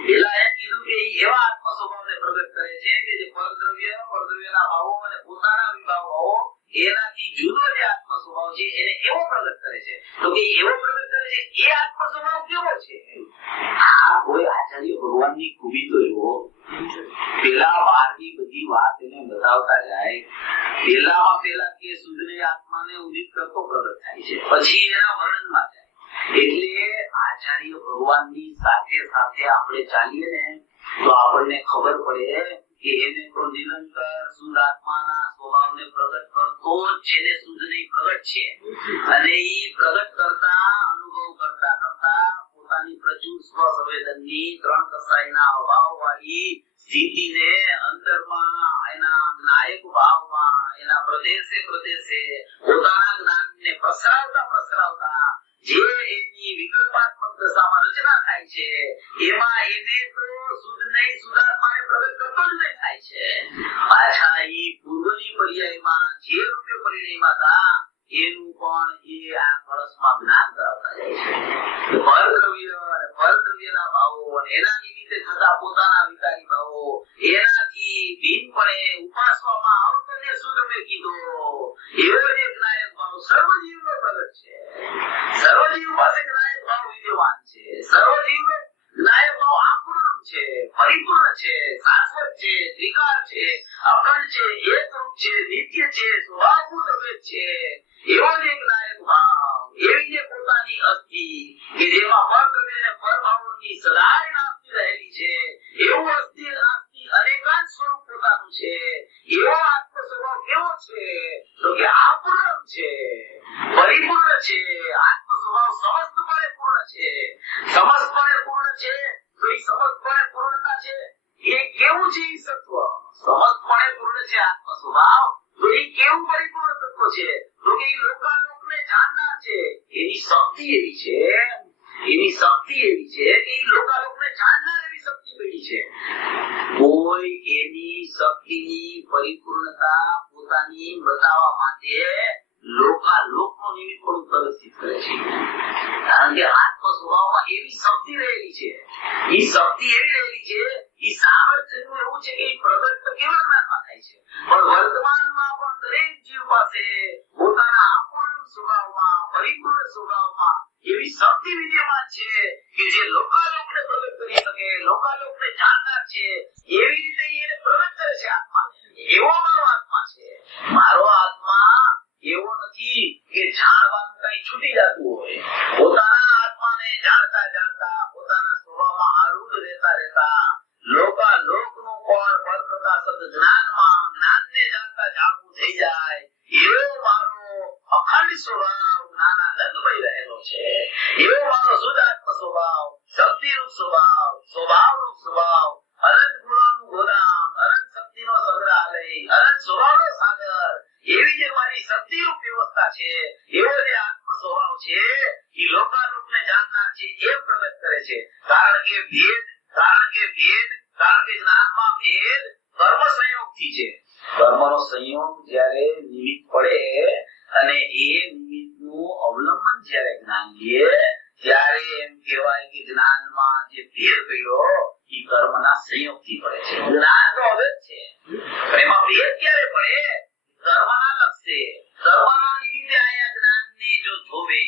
પેલા એમ કીધું કે એવા આત્મ સ્વભાવને પ્રગટ કરે છે કે જે પરદ્રવ્યના ભાવો અને પોતાના વિભાવો એનાથી જુદો જે આત્મ સ્વભાવ છે એને એવો પ્રગટ કરે છે. તો કે એવો પ્રગટ કરે છે એ આત્મ સ્વભાવ કેવો છે? આ કોઈ આચાર્ય ભગવાનની ખૂબી તો જુઓ. પેલા બહારની બધી વાત એને બતાવતા જાય. પેલા કે શુદ્ધને આત્માને ઉદિત કરતો પ્રગટ થાય છે, પછી એના વર્ણનમાં જાય. એટલે આચાર્ય ભગવાનની સાથે સાથે આપણે ચાલીએ ને તો આપણને ખબર પડે કે એને તો નિરંતર શુદ્ધ આત્માના સ્વભાવને પ્રગટ કરતો જ છે ને શુદ્ધ નહીં પ્રગટ છે. અને ઈ પ્રગટ કરતા અનુભવ કરતા પોતાની પ્રચુર સ્વ સંવેદનની ત્રણ કસાઈના અભાવ વાળી સ્થિતિને અંતરમાં એના નાયક ભાવમાં એના પ્રદેશે પોતાના જ્ઞાનને પ્રસરાવતા જે એની વિકલ્પાત્મક દશામાં રચના થાય છે એમાં એને તો શુદ્ધ નહીં શુદ્ધાત્માને પ્રગટ કરતો જ નહીં થાય છે. પાછા ઈ પૂર્વની પર્યાયમાં જે રૂપે પરિણયમાં હતા એનું પણ એ આ કળશમાં જ્ઞાન કરાવતા જાય છે. પરદ્રવ્ય અને પરદ્રવ્યના ભાવો અને એના નિમિત્તે થતા પોતાના વિકારી ભાવો એનાથી ભિન્નપણે ઉપાસવામાં આવતો જે શુદ્ધ મેં કીધો એવો જે જ્ઞાયક ભાવ સર્વજીવનો પ્રગટ છે. સર્વજીવ પાસે જ્ઞાયક ભાવ વિદ્યમાન છે. સર્વજીવનો જ્ઞાયક ભાવ આપૂર્ણ છે, પરિપૂર્ણ છે, શાશ્વત છે, ત્રિકાળ છે, અખંડ છે, એકરૂપ છે, નિત્ય છે, સ્વભાવભૂત અભેદ છે. એવો જે જ્ઞાયક ભાવ, એવી જે પોતાની અસ્થિ કે જેમાં પરદ્રવ્ય અને પરભાવોની સદાય નાસ્તિ રહેલી છે, એવું અસ્થિ અનેકાંત સ્વરૂપ પોતાનું છે. એવો આત્મ સ્વભાવ કેવો છે તો કે આપૂર્ણ છે, પરિપૂર્ણ છે. આત્મ સ્વભાવ સમસ્તપણે પૂર્ણ છે. સમસ્તપણે પૂર્ણ છે તો એ સમસ્તપણે પૂર્ણતા છે એ કેવું છે? એ સત્વ સમસ્તપણે પૂર્ણ છે આત્મ સ્વભાવ તો એ કેવું પરિપૂર્ણ તત્વ છે તો કે એ લોકાલોકને જાણનાર છે. એની શક્તિ એવી છે કે એ લોકાલોકને જાણનાર એવી શક્તિ પેઢી છે. કોઈ એની શક્તિની પરિપૂર્ણતા પોતાની બતાવવા માટે લોકાલોકનો નિમિત્ત પણ પ્રદર્શિત કરે છે. કારણ કે આત્મ સ્વભાવમાં એવી શક્તિ રહેલી છે, એ શક્તિ એવી રહેલી છે, એ સામર્થ્યનું એવું છે કે એ પ્રગટ તો કેવળ જ્ઞાનમાં થાય છે પણ વર્તમાનમાં પણ દરેક જીવ પાસે પોતાના આપૂર્ણ સ્વભાવમાં, પરિપૂર્ણ સ્વભાવમાં એવી શક્તિ વિદ્યમાન છે કે જે લોકાલોકને પ્રગટ કરી શકે, લોકાલોકને જાણનાર છે. એવી રીતે એને પ્રગટ કરે છે આત્માને. એવો મારો આત્મા છે. મારો આત્મા એવો નથી કે જાણવાનું કઈ છૂટી જતું હોય. પોતાના આત્માને જાણતા થઈ જાય એવો મારો અખંડ સ્વભાવ જ્ઞાનાનંદમય રહેલો છે, એવો મારો શુદ્ધાત્મ સ્વભાવ, શક્તિરૂપ સ્વભાવ, સ્વભાવરૂપ સ્વભાવ, અનંત ગુણોનું ગોદામ, અનંત શક્તિનો સંગ્રહાલય, અનંત સ્વભાવનો સાગર, એવી જે મારી શક્તિરૂપ વ્યવસ્થા છે, એવો જે આત્મ સ્વભાવ છે એ લોકાલોકને જાણનાર છે એમ પ્રગટ કરે છે. કારણ કે જ્ઞાનમાં ભેદ કર્મ સંયોગથી છે. કર્મનો સંયોગ જ્યારે નિમિત્ત પડે અને એ નિમિત્તનું અવલંબન જ્યારે જ્ઞાન લે ત્યારે એમ કહેવાય કે જ્ઞાનમાં જે ભેદ પડ્યો એ કર્મના સંયોગથી પડે છે. જ્ઞાન તો હવે જ છે, એમાં ભેદ ક્યારે પડે? કર્મના લક્ષે, કર્મના નિમિત્તે આયા જ્ઞાનને જો જોવે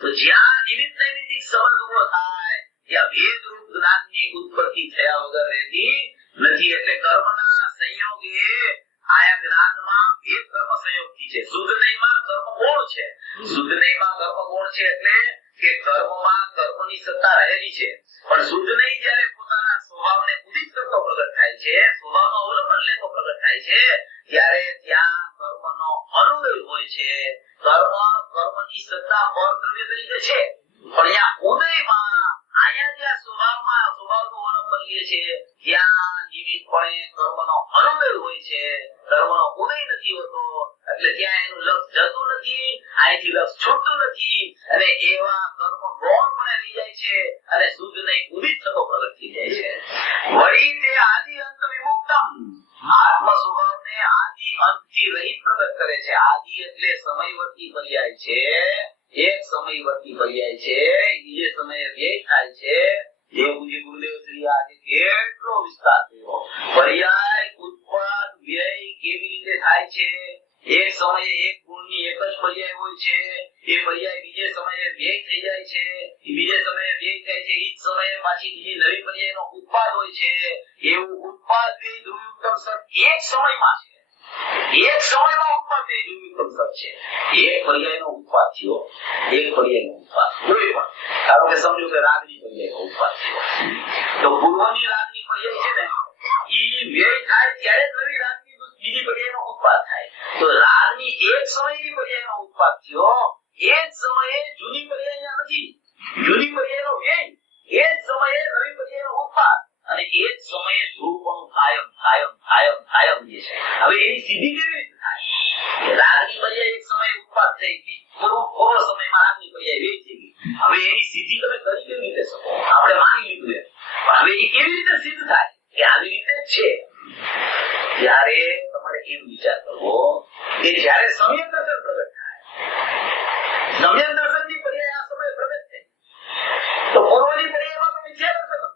તો જ્યાં નિમિત્ત નૈમિત્તિક સંબંધ ઉભો થાય ત્યાં ભેદરૂપ જ્ઞાનની ઉત્પત્તિ થયા વગર રહેતી નથી. એટલે કર્મના સંયોગે આયા જ્ઞાનમાં ભેદ કર્મ સંયોગથી છે. શુદ્ધ નહીંમાં કર્મ કોણ છે? શુદ્ધ નહીંમાં કર્મ કોણ છે એટલે કે કર્મમાં કર્મની સત્તા રહેલી છે, પણ શુદ્ધ નહીં જ્યારે પોતાના સ્વભાવને ઉદિત કરતો પ્રગટ થાય છે, સ્વભાવનો અવલંબન લેતો પ્રગટ થાય છે, ત્યારે ત્યાં કર્મનો અનુદય હોય છે. કર્મની સત્તા પર દ્રવ્ય તરીકે છે, પણ અહીંયા ઉદયમાં અહીંયા જ્યાં સ્વભાવનું અવલંબન લે છે ત્યાં નિમિત્તપણે કર્મનો અનુદય હોય છે, કર્મનો ઉદય નથી હોતો. એટલે ત્યાં એનું લક્ષ જતું નથી, અહીંથી લક્ષ છૂટતું નથી, અને એવા કર્મ ગૌણપણે રહી જાય છે અને શુદ્ધ નહીં ઉદિત થતો પ્રગટ થઈ જાય છે. વળી તે આદિ અંત વિમુક્તમ, આત્મ સ્વભાવને આદિ અંતથી રહિત પ્રગટ કરે છે. આદિ એટલે સમયવર્તી પર્યાય છે, એક સમયવર્તી પર્યાય છે, બીજે સમયે વ્યય થાય છે. જે પૂજ્ય ગુરુદેવ શ્રી આજે કેટલો વિસ્તાર થયો. પર્યાય, ઉત્પાદ, વ્યય કેવી રીતે થાય છે? એક સમયે એક ગુણની એક જ પર્યાય હોય છે, એ પર્યાય બીજે સમયે વ્યય થઈ જાય છે, બીજે સમયે વ્યય થાય છે, ઈ જ સમયે પાછી બીજી નવી પર્યાયનો ઉત્પાદ હોય છે. એવું ઉત્પાદ વ્યય ધ્રુવયુક્તમ સત એક સમયમાં છે, એક સમયમાં ઉત્પાદ વ્યય ધ્રુવયુક્તમ સત છે. એક પર્યાયનો ઉત્પાદ થયો, એક પર્યાયનો ઉત્પાદ કોઈ પણ ધારો કે સમજો કે રાગની પર્યાયનો ઉત્પાદ થયો, તો પૂર્વની રાગની પર્યાય છે ને ઈ વ્યય થાય ત્યારે જ નવી રાગની બીજી પર્યાયનો ઉત્પાદ થાય. તો રાગની એક સમયની પર્યાયનો ઉત્પાદ થયો, એ જ સમયે જૂની પર્યાય નથી, જૂની પર્યાયનો વ્યય, એ જ સમયે નવી પર્યાયનો ઉત્પાદ, અને એ જ સમયે ધ્રુવપણું કાયમ કાયમ કાયમ કાયમ જે છે. હવે એની સીધી કેવી રીતે થાય? રાગની પર્યાય એક સમયે ઉત્પાદ થઈ ગઈ, પૂર્વ સમયમાં રાગની પર્યાય વ્યય થઈ ગઈ. હવે એની સીધી તમે કરી કેવી રીતે શકો? આપણે માની લીધું એમ, પણ હવે એ કેવી રીતે સિદ્ધ થાય કે આવી રીતે જ છે? ત્યારે તમારે એમ વિચાર કરવો કે જ્યારે સમ્યક દર્શન પ્રગટ થાય, સમ્યક દર્શનની પર્યાય આ સમયે પ્રગટ થઈ, તો પૂર્વની પર્યાયમાં તો મિથ્યા દર્શન હતું,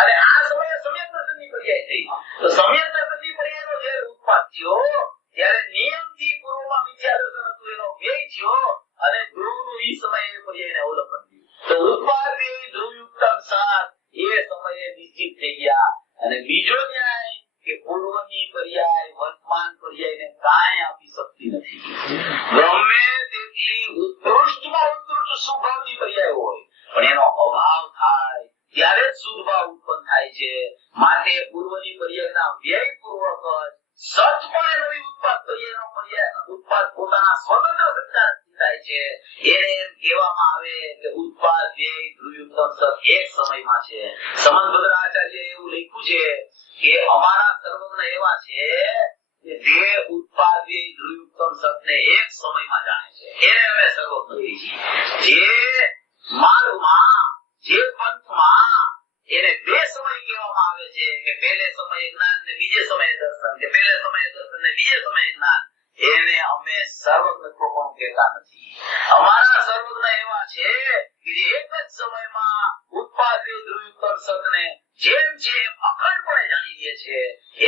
અને આ સમયે સમ્યક દર્શનની પર્યાય થઈ. તો સમ્યક દર્શનની પર્યાયનો જ્યારે ઉત્પાદ થયો ત્યારે નિયમથી પૂર્વમાં મિથ્યા દર્શન હતું એનો વ્યય થયો, અને ધ્રુવનું ઈ સમયે પર્યાયને અવલંબન થયું. તો ઉત્પાદ વ્યય ધ્રુવયુક્તમ સાત એ સમયે નિશ્ચિત થઈ ગયા. અને બીજો ન્યાય કે પૂર્વની પર્યાય વર્તમાન પર્યાયને કાંઈ આપી શકતી નથી. ગમે તેટલી ઉત્કૃષ્ટમાં ઉત્કૃષ્ટ સુભાવની પર્યાય હોય, પણ એનો અભાવ થાય ત્યારે જ શુદ્ધભાવ ઉત્પન્ન થાય છે. માટે પૂર્વની પર્યાયના વ્યય પૂર્વક જ સચપણે નવી ઉત્પાદ પર્યાયનો પર્યાય ઉત્પાદ પોતાના સ્વતંત્ર સંચારથી થાય છે. એને એમ કહેવામાં આવે કે ઉત્પાદ વ્યય ધ્રુવયુક્તમ સત એક સમયમાં છે. સમંત ભદ્રાચાર્ય એવું લખ્યું છે કે અમારા સર્વજ્ઞ એવા છે કે જે ઉત્પાદ વ્યય ધ્રુવયુક્તમ સતને એક સમયમાં જાણે છે, એને અમે સર્વજ્ઞ કહીએ છીએ. જે માર્ગમાં, જે પંથમાં એને બે સમય કહેવામાં આવે છે કે પહેલે સમયે જ્ઞાન ને બીજે સમયે દર્શન, કે પહેલે સમયે દર્શન ને બીજે સમયે જ્ઞાન, એને અમે સર્વજ્ઞત્વ પણ કહેતા નથી. અમારા સર્વજ્ઞ એવા છે કે જે એક જ સમયમાં ઉત્પાદ વ્યય ધ્રુવયુક્તમ સતને જેમ છે એમ અખંડપણે જાણી લે છે,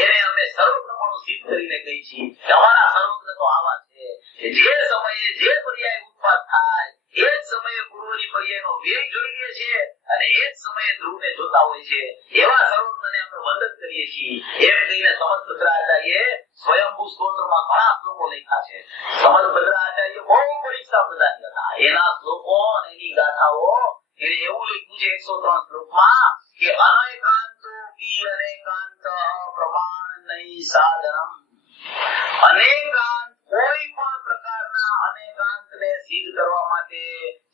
એને અમે સર્વજ્ઞપણું સિદ્ધ કરીને કહી છીએ કે અમારા સર્વજ્ઞ તો આવા છે કે જે સમયે જે પર્યાય ઉત્પાદ થાય એ જ સમયે પૂર્વની પર્યાયનો વ્યય જોઈ લે છે, અને એ જ સમયે ધ્રુવને જોતા હોય છે. એવા સર્વજ્ઞને અમે વંદન કરીએ છીએ. એમ કહીને સમંત ભદ્રાચાર્ય સ્વયંભૂ સ્તોત્રમાં ઘણા શ્લોકો લખ્યા છે. સમંત ભદ્રાચાર્ય બહુ પરીક્ષા પ્રદાન હતા. એના શ્લોકો અને એની ગાથાઓ એને એવું લખ્યું છે 103 શ્લોકમાં કે અનેકાંતો કી અનેકાંત પ્રમાણ નહીં સાધનમ અનેકાંત કોઈ પણ પ્રકારના અનેકાંતને સિદ્ધ કરવા માટે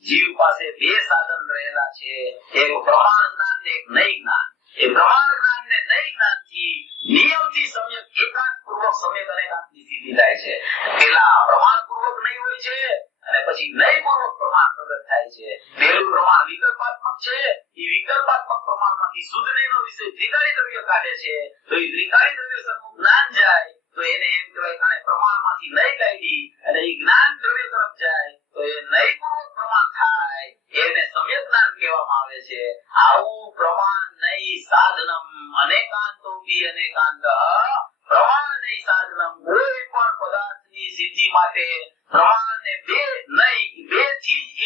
જીવ પાસે બે સાધન રહેલા છે, એક પ્રમાણ જ્ઞાન ને એક નય જ્ઞાન. એ પ્રમાણ જ્ઞાન ને નય જ્ઞાન થી નિયમથી સમ્યક એકાંત પૂર્વક સમ્યક અનેકાંતની સિદ્ધિ થાય છે. પેલા પ્રમાણ પૂર્વક નહીં હોય છે અને પછી નય પૂર્વક પ્રમાણ પ્રગટ થાય છે. પહેલું પ્રમાણ વિકલ્પાત્મક છે, એ વિકલ્પાત્મક પ્રમાણમાંથી શુદ્ધ નયનો વિષય ત્રિકાળી દ્રવ્ય કાઢે છે, તો એ ત્રિકાળી દ્રવ્ય સન્મુખ જ્ઞાન જાય તો એને એમ કહેવાય કે પ્રમાણમાંથી નય કાઢી અને એ જ્ઞાન દ્રવ્ય તરફ જાય તો એ નય પૂર્વક પ્રમાણ થાય, એને સમ્યક જ્ઞાન કહેવામાં આવે છે. આવું પ્રમાણ નય સાધનમ અનેકાંતોપી અનેકાંત પ્રમાણ નય સાધનમ. કોઈ પણ પદાર્થની સિદ્ધિ માટે પ્રમાણ ને બે નય બે થી જ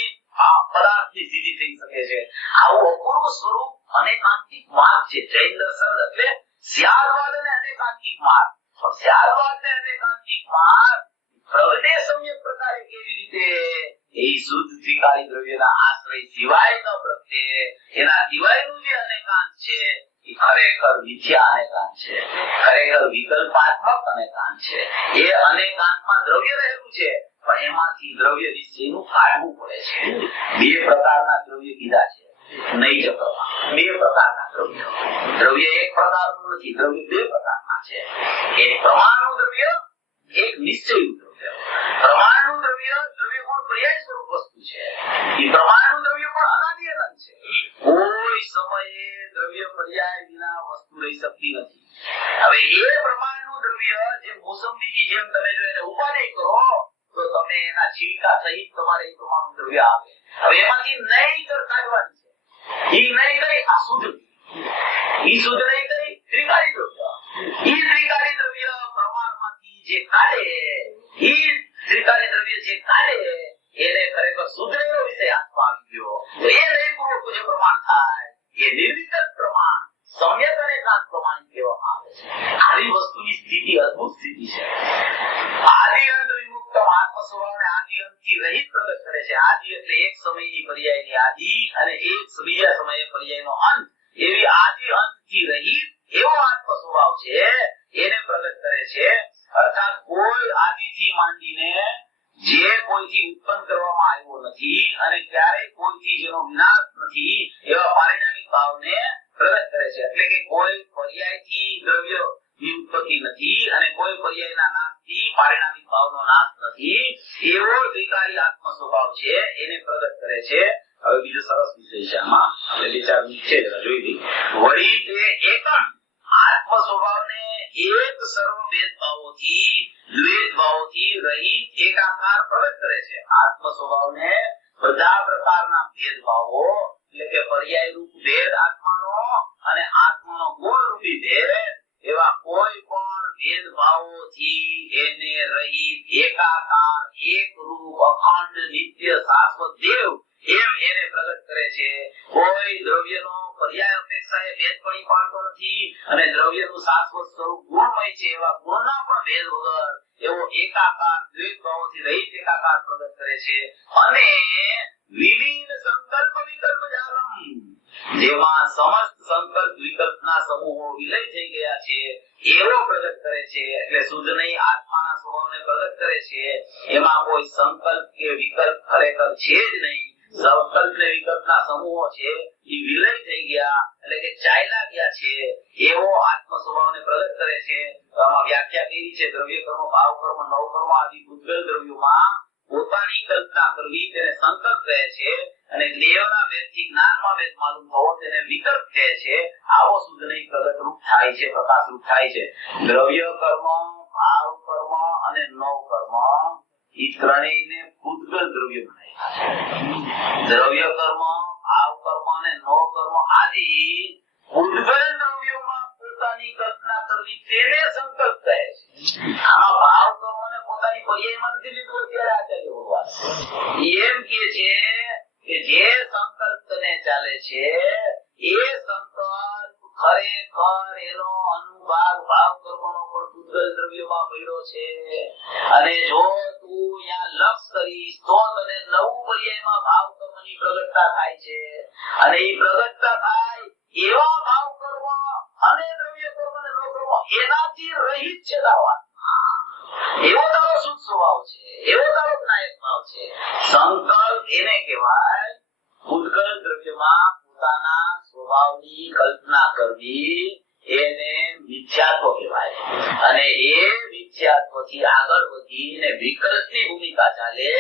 પદાર્થની સિદ્ધિ થઈ શકે છે. આવું અપૂર્વ સ્વરૂપ અનેકાંતિક માર્ગ છે. જૈન દર્શન એટલે સ્યાદવાદ અને અનેકાંતિક માર્ગ. સ્યાદવાદ ને અનેકાંતિક માર્ગ પ્રગટે સમ્યક પ્રકારે કેવી રીતે એ શુદ્ધ ત્રિકાળી દ્રવ્યના આશ્રય સિવાય ન પ્રગટે. એના સિવાયનું જે અનેકાંત છે એ ખરેખર મિથ્યા અનેકાંત છે, ખરેખર વિકલ્પાત્મક અનેકાંત છે. એ અનેકાંતમાં દ્રવ્ય રહેલું છે પણ એમાંથી દ્રવ્ય નિશ્ચયનું કાઢવું પડે છે. બે પ્રકારના દ્રવ્ય કીધા છે નય ચક્રમાં. બે પ્રકારના દ્રવ્ય એક પ્રકારનું નથી, દ્રવ્ય બે પ્રકારના છે. એક પ્રમાણનું દ્રવ્ય, એક નિશ્ચયનું દ્રવ્ય. પ્રમાણનું દ્રવ્ય દ્રવ્ય ગુણ પર્યાય સ્વરૂપ વસ્તુ છે. એ પ્રમાણનું દ્રવ્ય પણ અનાદિ અનંત છે. કોઈ સમયે દ્રવ્ય પર્યાય વિના વસ્તુ રહી શકતી નથી. હવે એ પ્રમાણનું દ્રવ્ય જે મોસંબીની જેમ તમે જો એને ઉપાદેય કરો તો તમે એના છીલકા સહિત તમારે એ પ્રમાણનું દ્રવ્ય આવે. હવે એમાંથી નય કાઢવાની છે. ઈ નય કઈ આ શુદ્ધ, ઈ શુદ્ધ નય કઈ ત્રિકાળી દ્રવ્ય. ઈ ત્રિકાળી દ્રવ્ય પ્રમાણમાંથી જે કાઢે, ઈ ત્રિકાળી દ્રવ્ય જે કાઢે એને ખરેખર શુદ્ધ નયનો વિષય હાથમાં આવી ગયો. તો એ નય પૂર્વક જે પ્રમાણ થાય એ નિર્વિકલ્પ પ્રમાણ સમ્યક અનેકાંત પ્રમાણ કહેવામાં આવે છે. આવી વસ્તુની સ્થિતિ અદ્ભુત સ્થિતિ છે. આદિ અંત વિમુક્ત આત્મ સ્વભાવને આદિ અંતથી રહિત પ્રગટ કરે છે. આદિ એટલે એક સમયની પર્યાયની આદિ અને એક બીજા સમયે પર્યાયનો અંત. એવી આદિ અંતથી રહિત એવો આત્મ સ્વભાવ છે એને પ્રગટ કરે છે. અર્થાત કોઈ આદિથી માંડીને જે કોઈથી ઉત્પન્ન કરવામાં આવ્યો નથી અને ક્યારેય કોઈથી જેનો વિનાશ નથી એવા પારિણામિક ભાવને પ્રગટ કરે છે. એટલે કે કોઈ પર્યાયથી દ્રવ્યની ઉત્પત્તિ નથી અને કોઈ પર્યાયના નાશથી પારિણામિક ભાવનો નાશ નથી એવો ત્રિકાળી આત્મ સ્વભાવ છે એને પ્રગટ કરે છે. હવે બીજો સરસ વિષય છે, આમાં આપણે વિચાર છે જરા જોઈ લઈએ. વળી તે એકમ આત્મ સ્વભાવને એક સર્વ ભેદભાવોથી દ્વૈતભાવોથી રહિત એકાકાર પ્રગટ કરે છે. આત્મ સ્વભાવને બધા પ્રકારના ભેદભાવો એટલે કે પર્યાય રૂપ ભેદ આત્માનો અને આત્માનો ગુણ રૂપી ભેદ એવા કોઈ પણ ભેદભાવોથી એને રહિત એકાકાર એક રૂપ અખંડ નિત્ય શાશ્વત દેવ એમ એને પ્રગટ કરે છે. કોઈ દ્રવ્યનો પર્યાય અપેક્ષાએ ભેદ પડી પાડતો નથી અને દ્રવ્યનું શાશ્વત સ્વરૂપ ગુણમય છે એવા ગુણના પણ ભેદ વગર એવો એકાકાર દ્વૈત ભાવોથી રહિત એકાકાર પ્રગટ કરે છે. અને વિલીન સંકલ્પ વિકલ્પ જાલમ જેમાં સમસ્ત સંકલ્પ વિકલ્પના સમૂહો વિલય થઈ ગયા છે એવો પ્રગટ કરે છે. એટલે શુદ્ધ નહીં આત્માના સ્વભાવને પ્રગટ કરે છે. એમાં કોઈ સંકલ્પ કે વિકલ્પ ખરેખર છે જ નહીં. સંકલ્પ ને વિકલ્પના સમૂહો છે એ વિલય થઈ ગયા એટલે કે ચાલ્યા ગયા છે એવો આત્મ સ્વભાવને પ્રગટ કરે છે. આમાં વ્યાખ્યા કરી છે દ્રવ્ય કર્મ, ભાવ કર્મ, નવ કર્મ આદિ ભૂતગલ દ્રવ્યોમાં પોતાની કલ્પના કરવી તેને સંકલ્પ કહે છે અને દેવના ભેદથી જ્ઞાનમાં ભેદ માલુમ થવો તેને વિકલ્પ કહે છે. આવો શુદ્ધ નહીં પ્રગટ રૂપ થાય છે, પ્રકાશ રૂપ થાય છે. દ્રવ્ય કર્મ, ભાવ કર્મ અને નવ કર્મ એ ત્રણેયને ભૂતગલ દ્રવ્ય ગણાય છે. દ્રવ્ય કર્મ, ભાવ કર્મ અને નવ કર્મ આદિ ભૂતગલ દ્રવ્યોમાં પોતાની કલ્પના કરવી તેને સંકલ્પ કહે છે. આમાં ભાવ કર્મ ને પોતાની પર્યાયમાં નથી લીધું. અત્યારે આચાર્ય ભગવાન એમ કે છે કે જે સંકલ્પ ને ચાલે છે એ સંકલ્પ ખરેખર એનો અનુભાગ ભાવ કર્મનો પણ ભૂતગલ દ્રવ્યોમાં પડ્યો છે. અને જો તું અહીંયા લક્ષ કરીશ તો તને નવું પર્યાયમાં ભાવ કર્મની પ્રગટતા થાય છે. અને એ પ્રગટતા થાય એવા ભાવ કર્મ અને દ્રવ્ય કર્મ અને નવ કર્મ એનાથી રહિત છે તારો આત્મા. એવો તારો શુદ્ધ સ્વભાવ છે, એવો તારો જ્ઞાયક ભાવ છે. સંકલ્પ એને કહેવાય ઉદ્ગલ દ્રવ્યમાં પોતાના સ્વભાવની કલ્પના કરવી, એને મિથ્યાત્વ કહેવાય. અને એ મિથ્યાત્વથી આગળ વધીને વિકલ્પની ભૂમિકા ચાલે,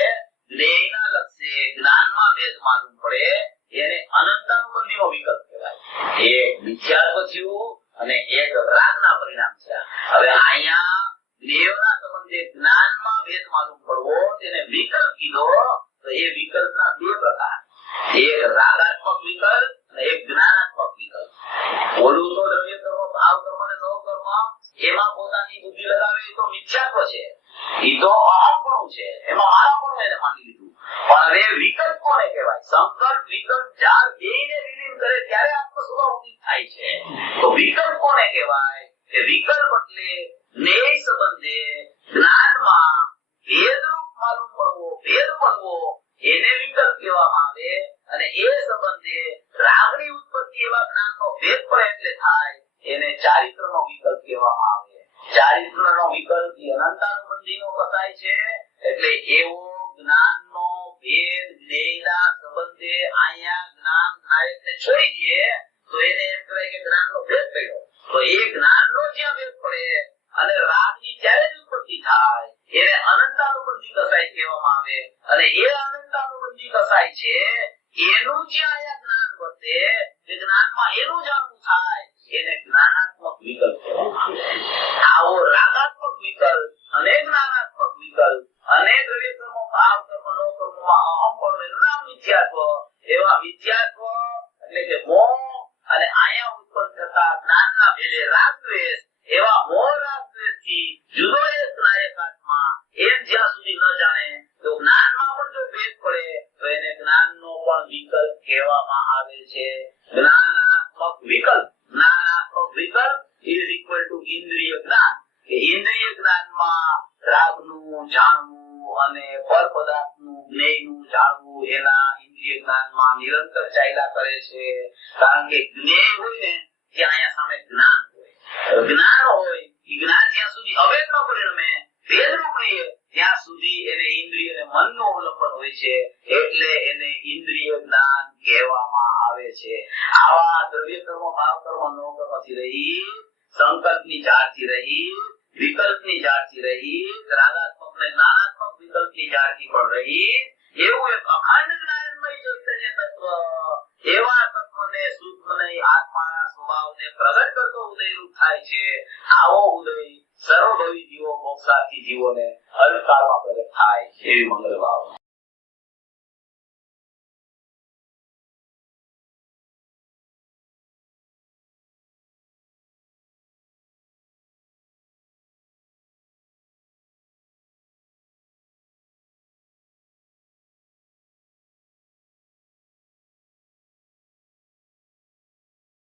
જ્ઞેયના લક્ષ્ય જ્ઞાનમાં ભેદ માલુમ પડે, એને અનંતાનુબંધીનો વિકલ્પ કહેવાય. એક મિથ્યાત્વ થયું અને એક રાગના પરિણામ થયા. હવે અહીંયા જ્ઞેયના સંબંધે જ્ઞાનમાં ભેદ માલુમ પડવો તેને વિકલ્પ કીધો. તો એ વિકલ્પના બે પ્રકાર, એક રાગાત્મક વિકલ્પ અને એક જ્ઞાનાત્મક વિકલ્પ. ઓલું તો દ્રવ્ય કર્મ, ભાવ કર્મ અને નો કર્મ એમાં પોતાની બુદ્ધિ લગાવે એ તો મિથ્યાત્વ છે, એ તો અહંપણું છે, એમાં મારાપણું એને માની લીધું. પણ હવે વિકલ્પ કોને કહેવાય? સંકલ્પ વિકલ્પ ચાર બેયને વિલીન કરે ત્યારે આત્મ સ્વભાવ ઉદિત થાય છે. તો વિકલ્પ કોને કહેવાય? કે વિકલ્પ એટલે જ્ઞેય સંબંધે જ્ઞાનમાં ભેદરૂપ માલુમ પડવો, ભેદ પડવો, એને વિકલ્પ કહેવામાં આવે. અને એ સંબંધે રાગની ઉત્પત્તિ એવા જ્ઞાનનો ભેદ પડે એટલે થાય, એને ચારિત્રનો વિકલ્પ કહેવામાં આવે. ચારિત્રનો વિકલ્પ અનંતાનુબંધીનો કસાય છે. એટલે એવો જ્ઞાનનો ભેદ જ્ઞેયના સંબંધે અહીંયા જ્ઞાન જ્ઞાયકને છોડી દઈએ તો એને એમ કહેવાય કે જ્ઞાનનો ભેદ પડ્યો. તો એ જ્ઞાનનો જ્યાં ભેદ પડે અને રાગની ત્યારે જ ઉત્પત્તિ થાય, એને અનંતાનુબંધી કસાય કહેવામાં આવે. અને એ અનંતાનુબંધી કસાય છે એનું જે અહીંયા જ્ઞાન વર્તે, એ જ્ઞાનમાં એનું જાણવું થાય, એને જ્ઞાનાત્મક વિકલ્પ કહેવામાં આવે. આવો રાગાત્મક વિકલ્પ અને જ્ઞાનાત્મક વિકલ્પ અને દ્રવ્ય કર્મ, ભાવ કર્મ, નો કર્મમાં અહમ પણ એનું નામ મિથ્યાત્વ. એવા મિથ્યાત્વ એટલે કે મોહ અને અહીંયા ઉત્પન્ન થતા જ્ઞાનના ભેદે રાગ દ્વેષ, એવા મોહ રાગ દ્વેષથી જુદો એક જ્ઞાયક આત્મા એમ જ્યાં સુધી ન જાણે તો જ્ઞાનમાં પણ જો ભેદ પડે તો એને જ્ઞાનનો પણ વિકલ્પ કહેવામાં આવે છે. જ્ઞાનાત્મક વિકલ્પ, જ્ઞાનાત્મક વિકલ્પ ઇઝ ઇક્વલ ટુ ઇન્દ્રિય જ્ઞાન. કે ઇન્દ્રિય જ્ઞાનમાં રાગનું જાણવું અને પર પદાર્થનું જ્ઞેયનું જાણવું એના ઇન્દ્રિય જ્ઞાનમાં નિરંતર ચાલ્યા કરે છે. કારણ કે જ્ઞેય હોય ને ત્યાં અહીંયા સામે જ્ઞાન હોય. જ્ઞાન હોય એ જ્ઞાન જ્યાં સુધી અભેદ ન પરિણમે, ભેદરૂપ નહીં, ત્યાં સુધી એને ઇન્દ્રિય અને મનનું અવલંબન હોય છે. એટલે એને ઇન્દ્રિય જ્ઞાન કહેવામાં આવે છે. આવા દ્રવ્ય કર્મ, ભાવ કર્મ, નો કર્મથી રહી, સંકલ્પની ઝાડથી રહી, વિકલ્પની ઝાડથી રહી, રાગાત્મક અને જ્ઞાનાત્મક વિકલ્પની ઝાડથી પણ રહી, એવું એક અખંડ જ્ઞાનમય ચૈતન્ય તત્વ, એવા તત્વને શુદ્ધ નહીં આત્માના સ્વભાવને પ્રગટ કરતો ઉદયરૂપ થાય છે. આવો ઉદય સર્વભવી જીવો, મોક્ષાર્થી જીવોને અલ્પકાળમાં પ્રગટ થાય એવી મંગલ ભાવના.